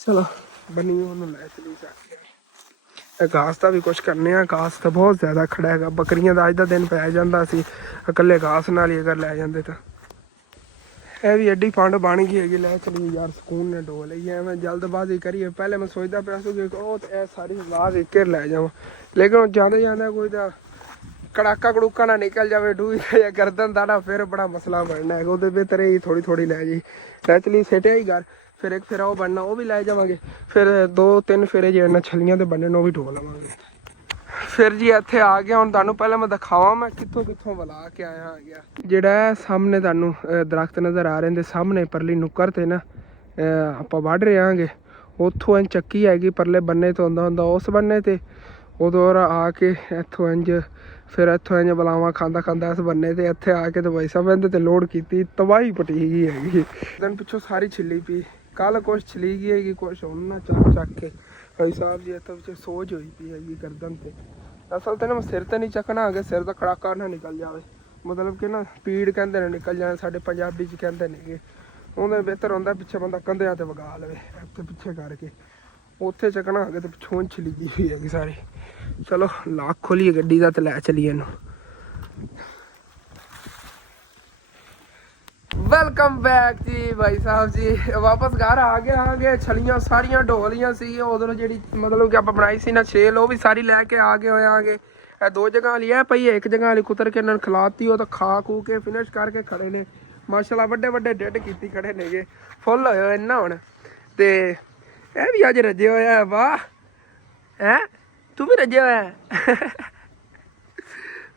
ਚਲੋ ਬਣੀ ਉਹਨੂੰ ਲੈ ਚਲੀ ਜਾ ਘਾਸ ਦਾ ਵੀ ਕੁਛ ਕਰਨੇ ਆ ਘਾਸ ਤਾਂ ਬਹੁਤ ਜ਼ਿਆਦਾ ਖੜਾ ਹੈਗਾ ਬੱਕਰੀਆਂ ਦਾ ਅੱਜ ਦਾ ਦਿਨ ਪੈ ਜਾਂਦਾ ਸੀ ਇਕੱਲੇ ਘਾਸ ਨਾਲ ਹੀ ਅਗਰ ਲੈ ਜਾਂਦੇ ਤਾਂ ਇਹ ਵੀ ਐਡੀ ਫੰਡ ਬਣ ਗਈ ਹੈਗੀ ਲੈ ਚਲੀ ਯਾਰ ਸਕੂਨ ਨੇ ਡੋ ਲਈ ਐਵੇਂ ਜਲਦਬਾਜ਼ੀ ਕਰੀਏ ਪਹਿਲੇ ਮੈਂ ਸੋਚਦਾ ਪਿਆ ਸੀ ਕਿ ਉਹ ਇਹ ਸਾਰੀ ਆਵਾਜ਼ ਇੱਕ ਲੈ ਜਾਵਾਂ ਲੇਕਿਨ ਜਾਂਦਾ ਕੋਈ ਤਾਂ ਕੜਾਕਾ ਕੜੂਕਾ ਨਾ ਨਿਕਲ ਜਾਵੇ ਡੂਈ ਜਾਂ ਗਰਦਨ ਦਾ ਨਾ ਫਿਰ ਬੜਾ ਮਸਲਾ ਬਣਨਾ ਹੈਗਾ ਉਹਦੇ ਬਿਹਤਰ ਹੀ ਥੋੜੀ ਲੈ ਜੀ ਲੈ ਚਲੀ ਸੇਟਿਆ ਹੀ ਘਰ ਫਿਰ ਇੱਕ ਫੇਰਾ ਉਹ ਬਣਨਾ ਉਹ ਵੀ ਲੈ ਜਾਵਾਂਗੇ ਫਿਰ 2-3 ਫੇਰੇ ਜਿਹੜੇ ਛਲੀਆਂ ਦੇ ਬੰਨੇ ਉਹ ਵੀ ਢੋ ਲਵਾਂਗੇ ਫਿਰ ਜੀ ਇੱਥੇ ਆ ਗਿਆ ਹੁਣ ਤੁਹਾਨੂੰ ਪਹਿਲਾਂ ਮੈਂ ਦਿਖਾਵਾਂ ਮੈਂ ਕਿੱਥੋਂ ਵਲਾ ਕੇ ਆਇਆ ਗਿਆ ਜਿਹੜਾ ਸਾਹਮਣੇ ਤੁਹਾਨੂੰ ਦਰਖਤ ਨਜ਼ਰ ਆ ਰਹੇ ਨੇ ਸਾਹਮਣੇ ਪਰਲੀ ਨੁੱਕਰ ਤੇ ਨਾ ਆਪਾਂ ਵੱਢ ਰਹੇ ਆਂਗੇ ਉੱਥੋਂ ਇੰਝ ਚੱਕੀ ਹੈਗੀ ਪਰਲੇ ਬੰਨੇ ਤੋਂ ਹੁੰਦਾ ਉਸ ਬੰਨੇ ਤੇ ਉਦੋਂ ਆ ਕੇ ਇੱਥੋਂ ਇੰਝ ਫਿਰ ਇੱਥੋਂ ਇੰਝ ਬਲਾਵਾਂ ਖਾਂਦਾ ਇਸ ਬੰਨੇ ਤੇ ਇੱਥੇ ਆ ਕੇ ਤੇ ਬਾਈ ਸਾਹਿਬ ਇਹਦੇ ਤੇ ਲੋਡ ਕੀਤੀ ਤਬਾਹੀ ਪਟੀ ਗਈ ਹੈਗੀ ਦਿਨ ਪਿੱਛੋਂ ਸਾਰੀ ਛਿੱਲੀ ਪਈ ਕੱਲ ਕੁਛ ਛਿੱਲੀ ਗਈ ਹੈਗੀ ਕੁਛ ਹੁਣ ਨਾ ਚੱਕ ਕੇ ਭਾਈ ਸਾਹਿਬ ਜੀ ਇੱਥੇ ਵਿੱਚ ਸੋਜ ਹੋਈ ਪਈ ਹੈਗੀ ਗਰਦਨ ਤੇ ਅਸਲ ਤੇ ਨਾ ਮੈਂ ਸਿਰ ਤੇ ਨਹੀਂ ਚੱਕਣਾ ਹੈਗਾ ਸਿਰ ਦਾ ਖੜਾਕਾ ਨਾ ਨਿਕਲ ਜਾਵੇ ਮਤਲਬ ਕਿ ਨਾ ਪੀੜ ਕਹਿੰਦੇ ਨੇ ਨਿਕਲ ਜਾਣ ਸਾਡੇ ਪੰਜਾਬੀ 'ਚ ਕਹਿੰਦੇ ਨੇਗੇ ਉਹਦੇ ਬਿਹਤਰ ਹੁੰਦਾ ਪਿੱਛੇ ਬੰਦਾ ਕੰਧਿਆਂ ਤੇ ਵਗਾ ਲਵੇ ਇੱਥੇ ਪਿੱਛੇ ਕਰਕੇ ਉੱਥੇ ਚੱਕਣਾ ਹੈਗਾ ਤੇ ਪਿੱਛੋਂ ਛਿੱਲੀ ਗਈ ਹੋਈ ਹੈਗੀ ਸਾਰੀ ਚਲੋ ਲਾਕ ਖੋਲੀਏ ਗੱਡੀ ਦਾ ਤੇ ਲੈ ਚਲੀਏ ਇਹਨੂੰ ਵੈਲਕਮ ਬੈਕ ਜੀ ਭਾਈ ਸਾਹਿਬ ਜੀ ਵਾਪਸ ਘਰ ਆ ਗਏ ਛਲੀਆਂ ਸਾਰੀਆਂ ਢੋਲੀਆਂ ਸੀ ਉਧਰੋਂ ਜਿਹੜੀ ਮਤਲਬ ਕਿ ਆਪਾਂ ਬਣਾਈ ਸੀ ਨਾ ਛੇਲ ਉਹ ਵੀ ਸਾਰੀ ਲੈ ਕੇ ਆ ਗਏ ਹੋਇਆਂਗੇ ਇਹ 2 ਜਗ੍ਹਾ ਲਈ ਇਹ ਪਈ ਹੈ ਇੱਕ ਜਗ੍ਹਾ ਲਈ ਕੁਤਰ ਕੇ ਇਹਨਾਂ ਨੂੰ ਖਿਲਾਤੀ ਉਹ ਤਾਂ ਖਾ ਖੂ ਕੇ ਫਿਨਿਸ਼ ਕਰਕੇ ਖੜੇ ਨੇ ਮਾਸ਼ਾਅੱਲਾ ਵੱਡੇ ਡਿੱਡ ਕੀਤੀ ਖੜੇ ਨੇਗੇ ਫੁੱਲ ਹੋਏ ਹੋਏ ਇਹਨਾਂ ਹੁਣ ਤੇ ਇਹ ਵੀ ਅੱਜ ਰੱਜੇ ਹੋਇਆ ਵਾਹ ਹੈਂ ਤੂੰ ਵੀ ਰੱਜਿਆ ਹੋਇਆ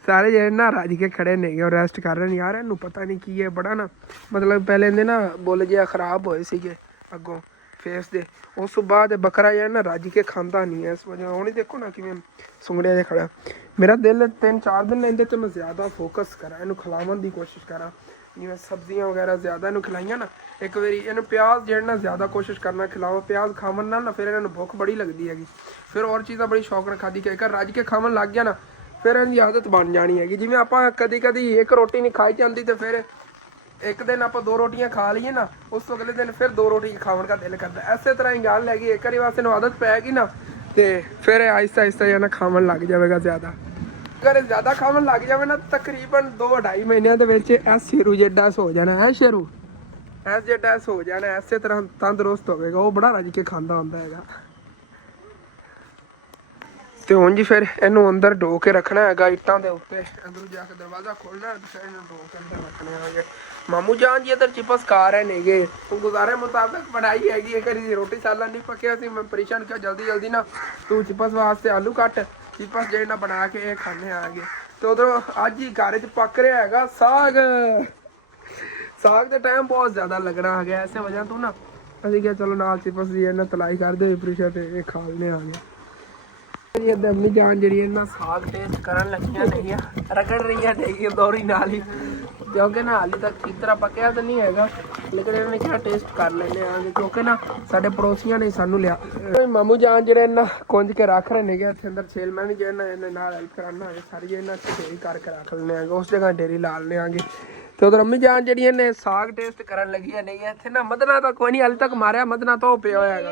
ਸਾਰੇ ਜਿਹੜੇ ਨਾ ਰੱਜ ਕੇ ਖੜੇ ਨੇਗੇ ਉਹ ਰੈਸਟ ਕਰ ਰਹੇ ਨੇ ਯਾਰ ਇਹਨੂੰ ਪਤਾ ਨਹੀਂ ਕੀ ਹੈ ਬੜਾ ਨਾ ਮਤਲਬ ਪਹਿਲੇ ਇਹਦੇ ਨਾ ਬੁੱਲ ਜਿਹਾ ਖਰਾਬ ਹੋਏ ਸੀਗੇ ਅੱਗੋਂ ਫੇਸ ਦੇ ਉਸ ਤੋਂ ਬਾਅਦ ਬੱਕਰਾ ਜਿਹੜਾ ਨਾ ਰੱਜ ਕੇ ਖਾਂਦਾ ਨਹੀਂ ਹੈ ਇਸ ਵਜ੍ਹਾ ਹੁਣ ਹੀ ਦੇਖੋ ਨਾ ਕਿਵੇਂ ਸੁੰਗੜਿਆ ਦੇ ਖੜਾ ਮੇਰਾ ਦਿਲ 3-4 ਦਿਨ ਇਹਦੇ ਤੇ ਮੈਂ ਜ਼ਿਆਦਾ ਫੋਕਸ ਕਰਾਂ ਇਹਨੂੰ ਖਿਲਾਉਣ ਦੀ ਕੋਸ਼ਿਸ਼ ਕਰਾਂ ਜਿਵੇਂ ਸਬਜ਼ੀਆਂ ਵਗੈਰਾ ਜ਼ਿਆਦਾ ਇਹਨੂੰ ਖਿਲਾਈਆਂ ਨਾ। ਇੱਕ ਵਾਰੀ ਇਹਨੂੰ ਪਿਆਜ਼ ਜਿਹੜਾ ਨਾ ਜ਼ਿਆਦਾ ਕੋਸ਼ਿਸ਼ ਕਰਨਾ ਖਿਲਾਓ। ਪਿਆਜ਼ ਖਾਵਣ ਨਾਲ ਨਾ ਫਿਰ ਇਹਨਾਂ ਨੂੰ ਭੁੱਖ ਬੜੀ ਲੱਗਦੀ ਹੈਗੀ। ਫਿਰ ਹੋਰ ਚੀਜ਼ਾਂ ਬੜੀ ਸ਼ੌਕ ਨਾਲ ਖਾਧੀ ਕਿ ਰੱਜ ਕੇ ਖਾਵਣ ਲੱਗ ਗਿਆ ਨਾ ਫਿਰ ਇਹਦੀ ਆਦਤ ਬਣ ਜਾਣੀ ਹੈਗੀ। ਜਿਵੇਂ ਆਪਾਂ ਕਦੀ ਕਦੀ ਇੱਕ ਰੋਟੀ ਨਹੀਂ ਖਾਈ ਜਾਂਦੀ ਤੇ ਫਿਰ ਇੱਕ ਦਿਨ ਆਪਾਂ 2 ਰੋਟੀਆਂ ਖਾ ਲਈਏ ਨਾ ਉਸ ਤੋਂ ਅਗਲੇ ਦਿਨ ਫਿਰ 2 ਰੋਟੀ ਖਾਣ ਦਾ ਦਿਲ ਕਰਦਾ। ਇਸੇ ਤਰ੍ਹਾਂ ਹੀ ਗੱਲ ਹੈਗੀ। ਇੱਕ ਵਾਰੀ ਵਾਸਤੇ ਨੂੰ ਆਦਤ ਪੈ ਗਈ ਨਾ ਤੇ ਫਿਰ ਆਹਿਸਤਾ ਆਹਿਸਤਾ ਇਹਨਾਂ ਖਾਵਣ ਲੱਗ ਜਾਵੇਗਾ ਜ਼ਿਆਦਾ। ਅਗਰ ਜ਼ਿਆਦਾ ਖਾਵਣ ਲੱਗ ਜਾਵੇ ਨਾ ਤਕਰੀਬਨ 2-2.5 ਮਹੀਨਿਆਂ ਦੇ ਵਿੱਚ ਐਸ ਸ਼ੇਰੂ ਜਿੱਡਾ ਹੋ ਜਾਣਾ ਹੈ। ਸ਼ੇਰੂ ਐਸ ਜਿੱਡਾ ਹੋ ਜਾਣਾ। ਇਸੇ ਤਰ੍ਹਾਂ ਤੰਦਰੁਸਤ ਹੋਵੇਗਾ। ਉਹ ਬੜਾ ਰੱਜ ਕੇ ਖਾਂਦਾ ਹੁੰਦਾ ਹੈਗਾ। ਤੇ ਹੁਣ ਜੀ ਫਿਰ ਇਹਨੂੰ ਅੰਦਰ ਢੋ ਕੇ ਰੱਖਣਾ ਹੈਗਾ ਇੱਟਾਂ ਦੇ ਉੱਤੇ। ਅੰਦਰੋਂ ਜਾ ਕੇ ਦਰਵਾਜ਼ਾ ਖੋਲਣਾ ਤੇ ਫਿਰ ਇਹਨੂੰ ਢੋ ਕੇ ਅੰਦਰ ਰੱਖਣੇ ਹੈਗੇ। ਮਾਮੂ ਜਾਨ ਜੀ ਇੱਧਰ ਚਿਪਸ ਖਾ ਰਹੇ ਨੇਗੇ। ਤੂੰ ਗੁਜ਼ਾਰੇ ਮੁਤਾਬਕ ਬਣਾਈ ਹੈਗੀ। ਇੱਕ ਵਾਰੀ ਰੋਟੀ ਸਾਲਾ ਨਹੀਂ ਪੱਕਿਆ ਸੀ। ਮੈਂ ਪਰੇਸ਼ਾਨ ਕਿਹਾ ਜਲਦੀ ਜਲਦੀ ਨਾ ਤੂੰ ਚਿਪਸ ਵਾਸਤੇ ਆਲੂ ਕੱਟ। ਚਿਪਸ ਜਿਹੜੇ ਨਾ ਬਣਾ ਕੇ ਇਹ ਖਾਣੇ ਆਗੇ। ਤੇ ਉਧਰੋਂ ਅੱਜ ਹੀ ਘਰ 'ਚ ਪੱਕ ਰਿਹਾ ਹੈਗਾ ਸਾਗ। ਸਾਗ ਦਾ ਟਾਈਮ ਬਹੁਤ ਜ਼ਿਆਦਾ ਲੱਗਣਾ ਹੈਗਾ। ਐਸੇ ਵਜ੍ਹਾ ਤੋਂ ਨਾ ਅਸੀਂ ਕਿਹਾ ਚਲੋ ਨਾਲ ਚਿਪਸ ਦੀ ਇਹਨਾਂ ਤਲਾਈ ਕਰਦੇ ਪਰੇਸ਼ਾਨ ਤੇ ਇਹ ਖਾ ਲੈਣੇ ਆ ਗਏ। ਅੰਮੀ ਜਾਨ ਜਿਹੜੀ ਇਹਨਾਂ ਸਾਗ ਟੇਸਟ ਕਰਨ ਲੱਗੀਆਂ ਨੇਗੀਆਂ ਰਗੜ ਰਹੀਆਂ ਨੇਗੀਆਂ ਦੌਰੀ ਨਾਲ ਹੀ ਕਿਉਂਕਿ ਨਾ ਹਾਲੇ ਤੱਕ ਠੀਕ ਤਰ੍ਹਾਂ ਪੱਕਿਆ ਤਾਂ ਨਹੀਂ ਹੈਗਾ ਲੇਕਿਨ ਇਹਨਾਂ ਨੇ ਕਿਹਾ ਟੇਸਟ ਕਰ ਲੈਂਦੇ ਆਂਗੇ ਕਿਉਂਕਿ ਨਾ ਸਾਡੇ ਪੜੋਸੀਆਂ ਨੇ ਸਾਨੂੰ ਲਿਆ। ਮਾਮੂ ਜਾਨ ਜਿਹੜੇ ਇਹਨਾਂ ਕੁੰਝ ਕੇ ਰੱਖ ਰਹੇ ਨੇਗੇ ਇੱਥੇ ਅੰਦਰ ਸੇਲਮੈਨ ਵੀ ਜਿਹੜਾ ਇਹਨਾਂ ਨਾਲ ਹੈਲਪ ਕਰਾਉਣਾ ਹੋਵੇ ਸਾਰੀ ਇਹਨਾਂ ਢੇਰੀ ਕਰਕੇ ਰੱਖ ਲੈਂਦੇ ਆਂਗੇ। ਉਸ ਜਗ੍ਹਾ ਢੇਰੀ ਲਾ ਲੈਂਦੇ ਆਂਗੇ। ਤੇ ਉਧਰ ਅੰਮੀ ਜਾਨ ਜਿਹੜੀਆਂ ਨੇ ਸਾਗ ਟੇਸਟ ਕਰਨ ਲੱਗੀਆਂ ਨੇਗੀਆਂ ਇੱਥੇ ਨਾ ਮਦਨਾ ਤਾਂ ਕੋਈ ਨਹੀਂ ਹਾਲੇ ਤੱਕ ਮਾਰਿਆ। ਮਦਨਾ ਤਾਂ ਉਹ ਪਿਆ ਹੋਇਆ ਹੈਗਾ।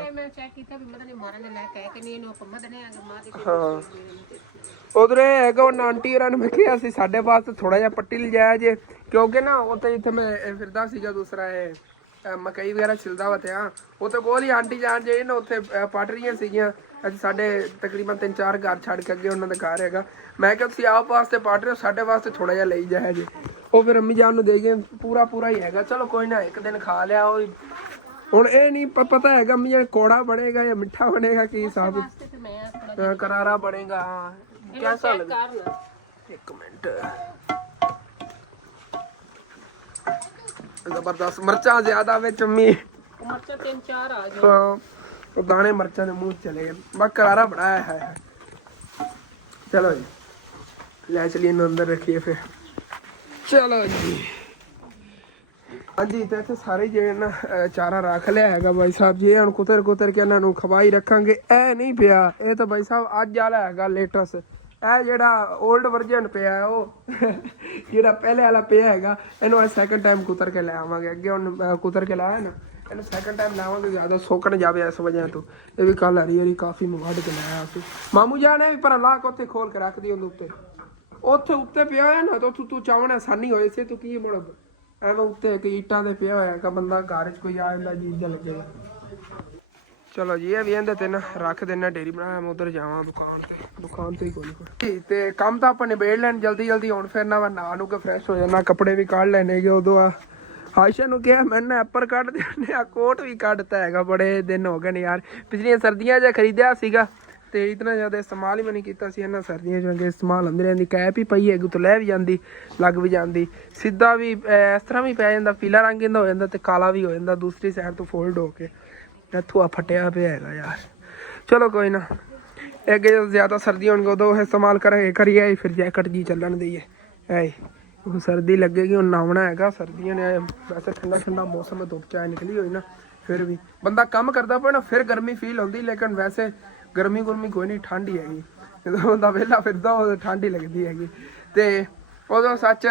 ਹਾਂ ਉਧਰ ਇਹ ਹੈਗਾ ਉਹ ਆਂਟੀ ਹੋਰਾਂ ਨੂੰ ਮੈਂ ਕਿਹਾ ਸੀ ਸਾਡੇ ਵਾਸਤੇ ਥੋੜਾ ਜਿਹਾ ਪੱਟੀ ਲਿਜਾਇਆ ਜੇ ਕਿਉਂਕਿ ਨਾ ਉੱਥੇ ਜਿੱਥੇ ਮੈਂ ਫਿਰਦਾ ਸੀਗਾ ਦੂਸਰਾ ਇਹ ਮਕਈ ਵਗੈਰਾ ਛਿਲਦਾ ਵਾ ਤੇ ਉੱਥੇ ਕੋਲ ਹੀ ਆਂਟੀ ਜਾਨ ਜਿਹੜੀ ਨਾ ਉੱਥੇ ਪੱਟ ਰਹੀਆਂ ਸੀਗੀਆਂ। ਅੱਜ ਸਾਡੇ ਤਕਰੀਬਨ 3-4 ਘਰ ਛੱਡ ਕੇ ਅੱਗੇ ਉਹਨਾਂ ਦਾ ਘਰ ਹੈਗਾ। ਮੈਂ ਕਿਹਾ ਤੁਸੀਂ ਆਪ ਵਾਸਤੇ ਪੱਟ ਰਹੇ ਹੋ ਸਾਡੇ ਵਾਸਤੇ ਥੋੜਾ ਜਿਹਾ ਲਈ ਜਾਇਆ ਜੇ। ਉਹ ਫਿਰ ਅੰਮੀ ਜਾਨ ਨੂੰ ਦੇ ਗਏ ਪੂਰਾ ਹੀ ਹੈਗਾ। ਚਲੋ ਕੋਈ ਨਾ ਇੱਕ ਦਿਨ ਖਾ ਲਿਆ। ਉਹ ਹੁਣ ਇਹ ਨਹੀਂ ਪਤਾ ਹੈਗਾ ਅੰਮੀ ਜਾਨ ਕੌੜਾ ਬਣੇਗਾ ਜਾਂ ਮਿੱਠਾ ਬਣੇਗਾ ਕੀ ਹਿਸਾਬ ਕਰਾਰਾ ਬਣੇਗਾ। कैसा लगा? एक मिनट जबरदस्त मिर्चा ज्यादा में चम्मी मिर्चा 3-4 आ गए। तो दाने मिर्चा ने मुंह चले गए बस करारा बनाया है। चलो जी ले चलिए अंदर रखिए फिर। चलो जी हाँ जी तो इतने सारे जो ना चारा रख लिया है भाई साहब जी। हम कुतर के इन्हों खवाई रखांगे। ए नहीं पिया ये तो भाई साहब अज वाला है लेटस। ਇਹ ਜਿਹੜਾ 올ਡ ਵਰਜਨ ਪਿਆ ਉਹ ਜਿਹੜਾ ਪਹਿਲੇ ਵਾਲਾ ਪਿਆ ਹੈਗਾ ਇਹਨੂੰ ਅੱਜ ਸੈਕਿੰਡ ਟਾਈਮ ਕੁਤਰ ਕੇ ਲੈ ਆਵਾਂਗੇ। ਅੱਗੇ ਹੁਣ ਕੁਤਰ ਕੇ ਲਾਇਆ ਨਾ ਇਹਨੂੰ ਸੈਕਿੰਡ ਟਾਈਮ ਲਾਵਾਂਗੇ ਜ਼ਿਆਦਾ ਸੁੱਕਣ ਜਾਵੇ ਇਸ ਵਜ੍ਹਾ ਤੋਂ। ਇਹ ਵੀ ਕੱਲ ਹਰੀ ਕਾਫੀ ਵੱਢ ਕੇ ਲਾਇਆ ਸੀ। ਮਾਮੂ ਜਾਨ ਵੀ ਪਰ ਲਾ ਕੇ ਉੱਥੇ ਖੋਲ ਕੇ ਰੱਖਦੀ ਉਹਦੇ ਉੱਤੇ ਉੱਤੇ ਪਿਆ ਹੋਇਆ ਨਾ ਤਾਂ ਤੂੰ ਚਾਹਣਾ ਆਸਾਨੀ ਹੋਏ ਸੀ ਤੂੰ ਕੀ ਮੁੜ ਐਵੇਂ ਉੱਤੇ ਕਈ ਇੱਟਾਂ ਦੇ ਪਿਆ ਹੋਇਆ ਹੈਗਾ ਬੰਦਾ ਘਰ 'ਚ ਕੋਈ ਆ ਜਾਂਦਾ ਜੀਜ ਦਾ ਲੱਗੇਗਾ। चलो जी भी ਇਹਦੇ ਤੇ ਨਾ ਰੱਖ ਦੇਣਾ ਡੇਰੀ ਬਣਾਇਆ। ਮੈਂ ਉਧਰ ਜਾਵਾਂ ਦੁਕਾਨ ਤੇ ਹੀ ਕੋਈ ਤੇ ਕੰਮ ਤਾਂ ਆਪਾਂ ਨਿਬੇੜ ਲੈਣ ਜਲਦੀ ਹੁਣ ਫਿਰ ਨਾ ਨਹਾ ਨੂੰ ਕੇ ਫਰੈਸ਼ ਹੋ ਜਾਣਾ ਕੱਪੜੇ ਵੀ ਕੱਢ ਲੈਣੇਗੇ। ਉਦੋਂ ਆਇਸ਼ਾ ਨੂੰ ਕਿਹਾ ਮੈਂ ਨਾ ਐਪਰ ਕੱਢ ਦੇਣੇ ਆ ਕੋਟ ਵੀ ਕੱਢਤਾ ਹੈਗਾ। ਬੜੇ ਦਿਨ ਹੋ ਗਏ ਨੇ ਯਾਰ ਪਿਛਲੀਆਂ ਸਰਦੀਆਂ 'ਚ ਖਰੀਦਿਆ ਸੀਗਾ ਤੇ ਇਤਨਾ ਜ਼ਿਆਦਾ ਇਸਤੇਮਾਲ ਹੀ ਮੈਂ ਨਹੀਂ ਕੀਤਾ ਸੀ। ਇਹਨਾਂ ਸਰਦੀਆਂ 'ਚ ਅੱਗੇ ਇਸਤੇਮਾਲ ਹੁੰਦੀ ਰਹਿੰਦੀ ਕੈਪ ਹੀ ਪਈ ਹੈਗੀ ਤੋਂ ਲੈ ਵੀ ਜਾਂਦੀ ਲੱਗ ਵੀ ਜਾਂਦੀ ਸਿੱਧਾ ਵੀ ਇਸ ਤਰ੍ਹਾਂ ਵੀ ਪੈ ਜਾਂਦਾ ਪੀਲਾ ਰੰਗ ਇਹਦਾ ਹੋ ਜਾਂਦਾ ਤੇ ਕਾਲਾ ਵੀ ਹੋ ਜਾਂਦਾ ਦੂਸਰੀ ਸਾਈਡ ਤੋਂ ਫੋਲਡ ਹੋ ਕੇ। ਇੱਥੋਂ ਫਟਿਆ ਪਿਆ ਹੈਗਾ ਯਾਰ। ਚਲੋ ਕੋਈ ਨਾ ਅੱਗੇ ਜਦੋਂ ਜ਼ਿਆਦਾ ਸਰਦੀ ਹੋਣਗੀ ਉਦੋਂ ਇਸਤੇਮਾਲ ਕਰੀਏ ਫਿਰ ਜੈਕਟ ਜੀ ਚੱਲਣ ਦਈਏ। ਐ ਉਹ ਸਰਦੀ ਲੱਗੇਗੀ ਹੁਣ ਨਹਾਉਣਾ ਹੈਗਾ। ਸਰਦੀਆਂ ਨੇ ਵੈਸੇ ਠੰਡਾ ਮੌਸਮ ਹੈ ਧੁੱਪ ਚਾਹ ਨਿਕਲੀ ਹੋਈ ਨਾ ਫਿਰ ਵੀ ਬੰਦਾ ਕੰਮ ਕਰਦਾ ਪਿਆ ਨਾ ਫਿਰ ਗਰਮੀ ਫੀਲ ਹੁੰਦੀ ਲੇਕਿਨ ਵੈਸੇ ਗਰਮੀ ਕੋਈ ਨਹੀਂ ਠੰਡ ਹੀ ਹੈਗੀ। ਜਦੋਂ ਬੰਦਾ ਵਿਹਲਾ ਫਿਰਦਾ ਉਦੋਂ ਠੰਡ ਹੀ ਲੱਗਦੀ ਹੈਗੀ। ਤੇ ਉਦੋਂ ਸੱਚ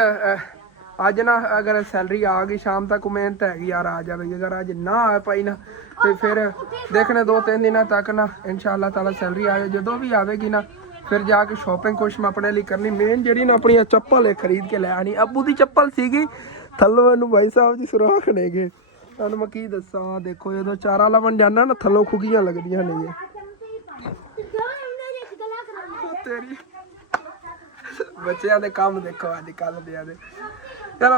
ਅੱਜ ਨਾ ਅਗਰ ਸੈਲਰੀ ਆ ਗਈ ਸ਼ਾਮ ਤੱਕ ਮਿਹਨਤ ਹੈਗੀ ਯਾਰ ਆ ਜਾਵੇਗੀ। ਅਗਰ ਅੱਜ ਨਾ ਆ ਪਾਈ ਨਾ ਤੇ ਫਿਰ ਦੇਖਣੇ 2-3 ਦਿਨਾਂ ਤੱਕ ਨਾ ਇਨਸ਼ਾਅੱਲਾ ਤਾਲਾ ਸੈਲਰੀ ਆ ਜਾਏ। ਜਦੋਂ ਵੀ ਆਵੇਗੀ ਨਾ ਫਿਰ ਜਾ ਕੇ ਸ਼ਾਪਿੰਗ ਕੁਛ ਮੈਂ ਆਪਣੇ ਲਈ ਕਰਨੀ। ਮੇਨ ਜਿਹੜੀ ਨਾ ਆਪਣੀ ਚੱਪਲ ਖਰੀਦ ਕੇ ਲੈ ਆਣੀ। ਅੱਬੂ ਦੀ ਚੱਪਲ ਸੀਗੀ ਥੱਲੋਂ ਇਹਨੂੰ ਭਾਈ ਸਾਹਿਬ ਜੀ ਸੁਰਾਖ ਨੇਗੇ। ਤੁਹਾਨੂੰ ਮੈਂ ਕੀ ਦੱਸਾਂ ਦੇਖੋ ਜਦੋਂ ਚਾਰਾ ਲਾਵਣ ਜਾਂਦਾ ਨਾ ਥੱਲੋਂ ਖੁੱਗੀਆਂ ਲੱਗਦੀਆਂ ਨੇ ਤੇਰੀ ਬੱਚਿਆਂ ਦੇ ਕੰਮ ਦੇਖੋ ਅੱਜ ਕੱਲ ਦੇ। ਚਲੋ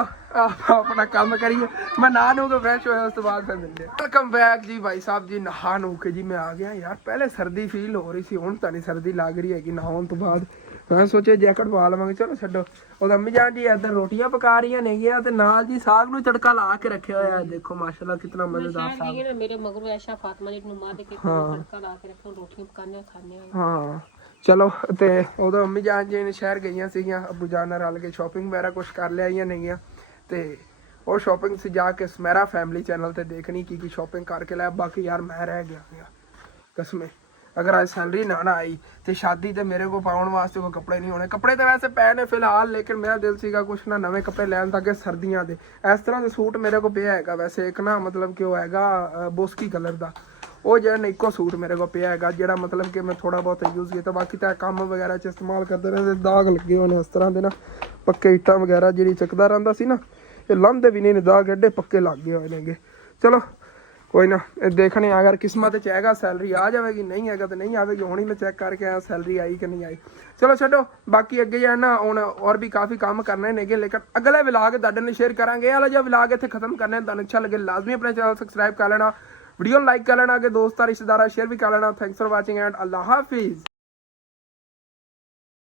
ਆਪਣਾ ਕੰਮ ਕਰੀਏ। ਮੈਂ ਨਹਾ ਨੂੰ ਕੇ ਫਰੈਸ਼ ਹੋਇਆ ਉਸ ਤੋਂ ਬਾਅਦ ਫਿਰ ਮਿਲਦੇ। ਵੈਲਕਮ ਬੈਕ ਜੀ ਭਾਈ ਸਾਹਿਬ ਜੀ। ਨਹਾ ਨੂੰ ਕੇ ਜੀ ਮੈਂ ਆ ਗਿਆ ਯਾਰ। ਪਹਿਲੇ ਸਰਦੀ ਫੀਲ ਹੋ ਰਹੀ ਸੀ ਹੁਣ ਤਾਂ ਨਹੀਂ ਸਰਦੀ ਲੱਗ ਰਹੀ ਹੈਗੀ ਨਹਾਉਣ ਤੋਂ ਬਾਅਦ। ਮੈਂ ਸੋਚਿਆ ਜੈਕਟ ਪਾ ਲਵਾਂਗੇ। ਚਲੋ ਛੱਡੋ। ਉਹਦਾ ਅੰਮੀ ਜਾਨ ਜੀ ਇੱਧਰ ਰੋਟੀਆਂ ਪਕਾ ਰਹੀਆਂ ਨੇਗੀਆਂ ਤੇ ਨਾਲ ਜੀ ਸਾਗ ਨੂੰ ਤੜਕਾ ਲਾ ਕੇ ਰੱਖਿਆ ਹੋਇਆ। ਦੇਖੋ ਮਾਸ਼ਾਅੱਲਾ ਕਿਤਨਾ ਮਜ਼ੇਦਾਰ ਸਾਗ। ਮੇਰੇ ਮਗਰੋਂ ਐਸ਼ਾ ਫਾਤਮਾ ਜੀ ਨੂੰ ਮਾਰ ਦੇ ਕੇ ਤੜਕਾ ਲਾ ਕੇ ਰੱਖੋ ਰੋਟੀਆਂ ਪਕਾਣੇ ਖਾਣੇ। ਹਾਂ ਚਲੋ ਤੇ ਉਦੋਂ ਅੰਮੀ ਜਾਨ ਜੀ ਨੇ ਸ਼ਹਿਰ ਗਈਆਂ ਸੀਗੀਆਂ ਅੱਬੂ ਜਾਨ ਨਾਲ ਰਲ ਕੇ ਸ਼ਾਪਿੰਗ ਵਗੈਰਾ ਕੁਛ ਕਰ ਲਿਆਈਆਂ ਨੇਗੀਆਂ ਤੇ ਉਹ ਸ਼ਾਪਿੰਗ ਸੀ ਜਾ ਕੇ ਸਮੈਰਾ ਫੈਮਿਲੀ ਚੈਨਲ ਤੇ ਦੇਖਣੀ ਕੀ ਸ਼ਾਪਿੰਗ ਕਰਕੇ ਲਿਆ। ਬਾਕੀ ਯਾਰ ਮੈਂ ਰਹਿ ਗਿਆ ਕਸਮੇ, ਅਗਰ ਅੱਜ ਸੈਲਰੀ ਨਾ ਆਈ ਤੇ ਸ਼ਾਦੀ ਤੇ ਮੇਰੇ ਕੋ ਪਾਉਣ ਵਾਸਤੇ ਕੋਈ ਕੱਪੜੇ ਨਹੀਂ ਹੋਣੇ। ਕੱਪੜੇ ਤਾਂ ਵੈਸੇ ਪਏ ਨੇ ਫਿਲਹਾਲ, ਲੇਕਿਨ ਮੇਰਾ ਦਿਲ ਸੀਗਾ ਕੁਛ ਨਾ ਨਵੇਂ ਕੱਪੜੇ ਲੈਣ ਦਾ ਕਿ ਸਰਦੀਆਂ ਦੇ। ਇਸ ਤਰ੍ਹਾਂ ਦੇ ਸੂਟ ਮੇਰੇ ਕੋ ਪਿਆ ਹੈਗਾ ਵੈਸੇ, ਇੱਕ ਨਾ ਮਤਲਬ ਕਿ ਉਹ ਹੈਗਾ ਬੋਸਕੀ ਕਲਰ ਦਾ, ਉਹ ਜਿਹੜਾ ਇੱਕੋ ਸੂਟ ਮੇਰੇ ਕੋਲ ਪਿਆ ਹੈਗਾ ਜਿਹੜਾ ਮਤਲਬ ਕਿ ਮੈਂ ਥੋੜਾ ਬਹੁਤ ਯੂਜ਼ ਕੀਤਾ। ਬਾਕੀ ਤਾਂ ਕੰਮ ਵਗੈਰਾ 'ਚ ਇਸਤੇਮਾਲ ਕਰਦੇ ਰਹਿੰਦੇ, ਦਾਗ ਲੱਗੇ ਹੋਏ ਨੇ ਇਸ ਤਰ੍ਹਾਂ ਦੇ ਨਾ, ਪੱਕੇ ਇੱਟਾਂ ਵਗੈਰਾ ਜਿਹੜੀ ਚੱਕਦਾ ਰਹਿੰਦਾ ਸੀ ਨਾ, ਇਹ ਲਾਂਦੇ ਵੀ ਨਹੀਂ ਨੇ, ਦਾਗ ਐਡੇ ਪੱਕੇ ਲੱਗ ਗਏ ਹੋਏ ਨੇਗੇ। ਚਲੋ ਕੋਈ ਨਾ, ਇਹ ਦੇਖਣੇ ਅਗਰ ਕਿਸਮਤ 'ਚ ਹੈਗਾ ਸੈਲਰੀ ਆ ਜਾਵੇਗੀ, ਨਹੀਂ ਹੈਗਾ ਤਾਂ ਨਹੀਂ ਆਵੇਗੀ। ਹੁਣ ਹੀ ਮੈਂ ਚੈੱਕ ਕਰਕੇ ਆਇਆ ਸੈਲਰੀ ਆਈ ਕਿ ਨਹੀਂ ਆਈ। ਚਲੋ ਛੱਡੋ, ਬਾਕੀ ਅੱਗੇ ਜਾਣਾ ਨਾ ਹੁਣ ਹੋਰ ਵੀ ਕਾਫੀ ਕੰਮ ਕਰਨੇ ਨੇਗੇ, ਲੇਕਿਨ ਅਗਲੇ ਵਲੌਗ ਤੁਹਾਡੇ ਨਾਲ ਸ਼ੇਅਰ ਕਰਾਂਗੇ। ਇਹ ਵਾਲਾ ਜਿਹਾ ਵਲੌਗ ਇੱਥੇ ਖਤਮ ਕਰਨੇ, ਤੁਹਾਨੂੰ ਅੱਛਾ ਲੱਗੇ ਲਾਜ਼ਮੀ ਆਪਣੇ ਚੈਨਲ ਸਬਸਕ੍ਰਾਈਬ ਕਰ ਲੈਣਾ, ਵੀਡੀਓ ਨੂੰ ਲਾਈਕ ਕਰ ਲੈਣਾ, ਕਿ ਦੋਸਤਾਂ ਰਿਸ਼ਤੇਦਾਰਾਂ ਸ਼ੇਅਰ ਵੀ ਕਰ ਲੈਣਾ। Thanks for watching and Allah Hafiz.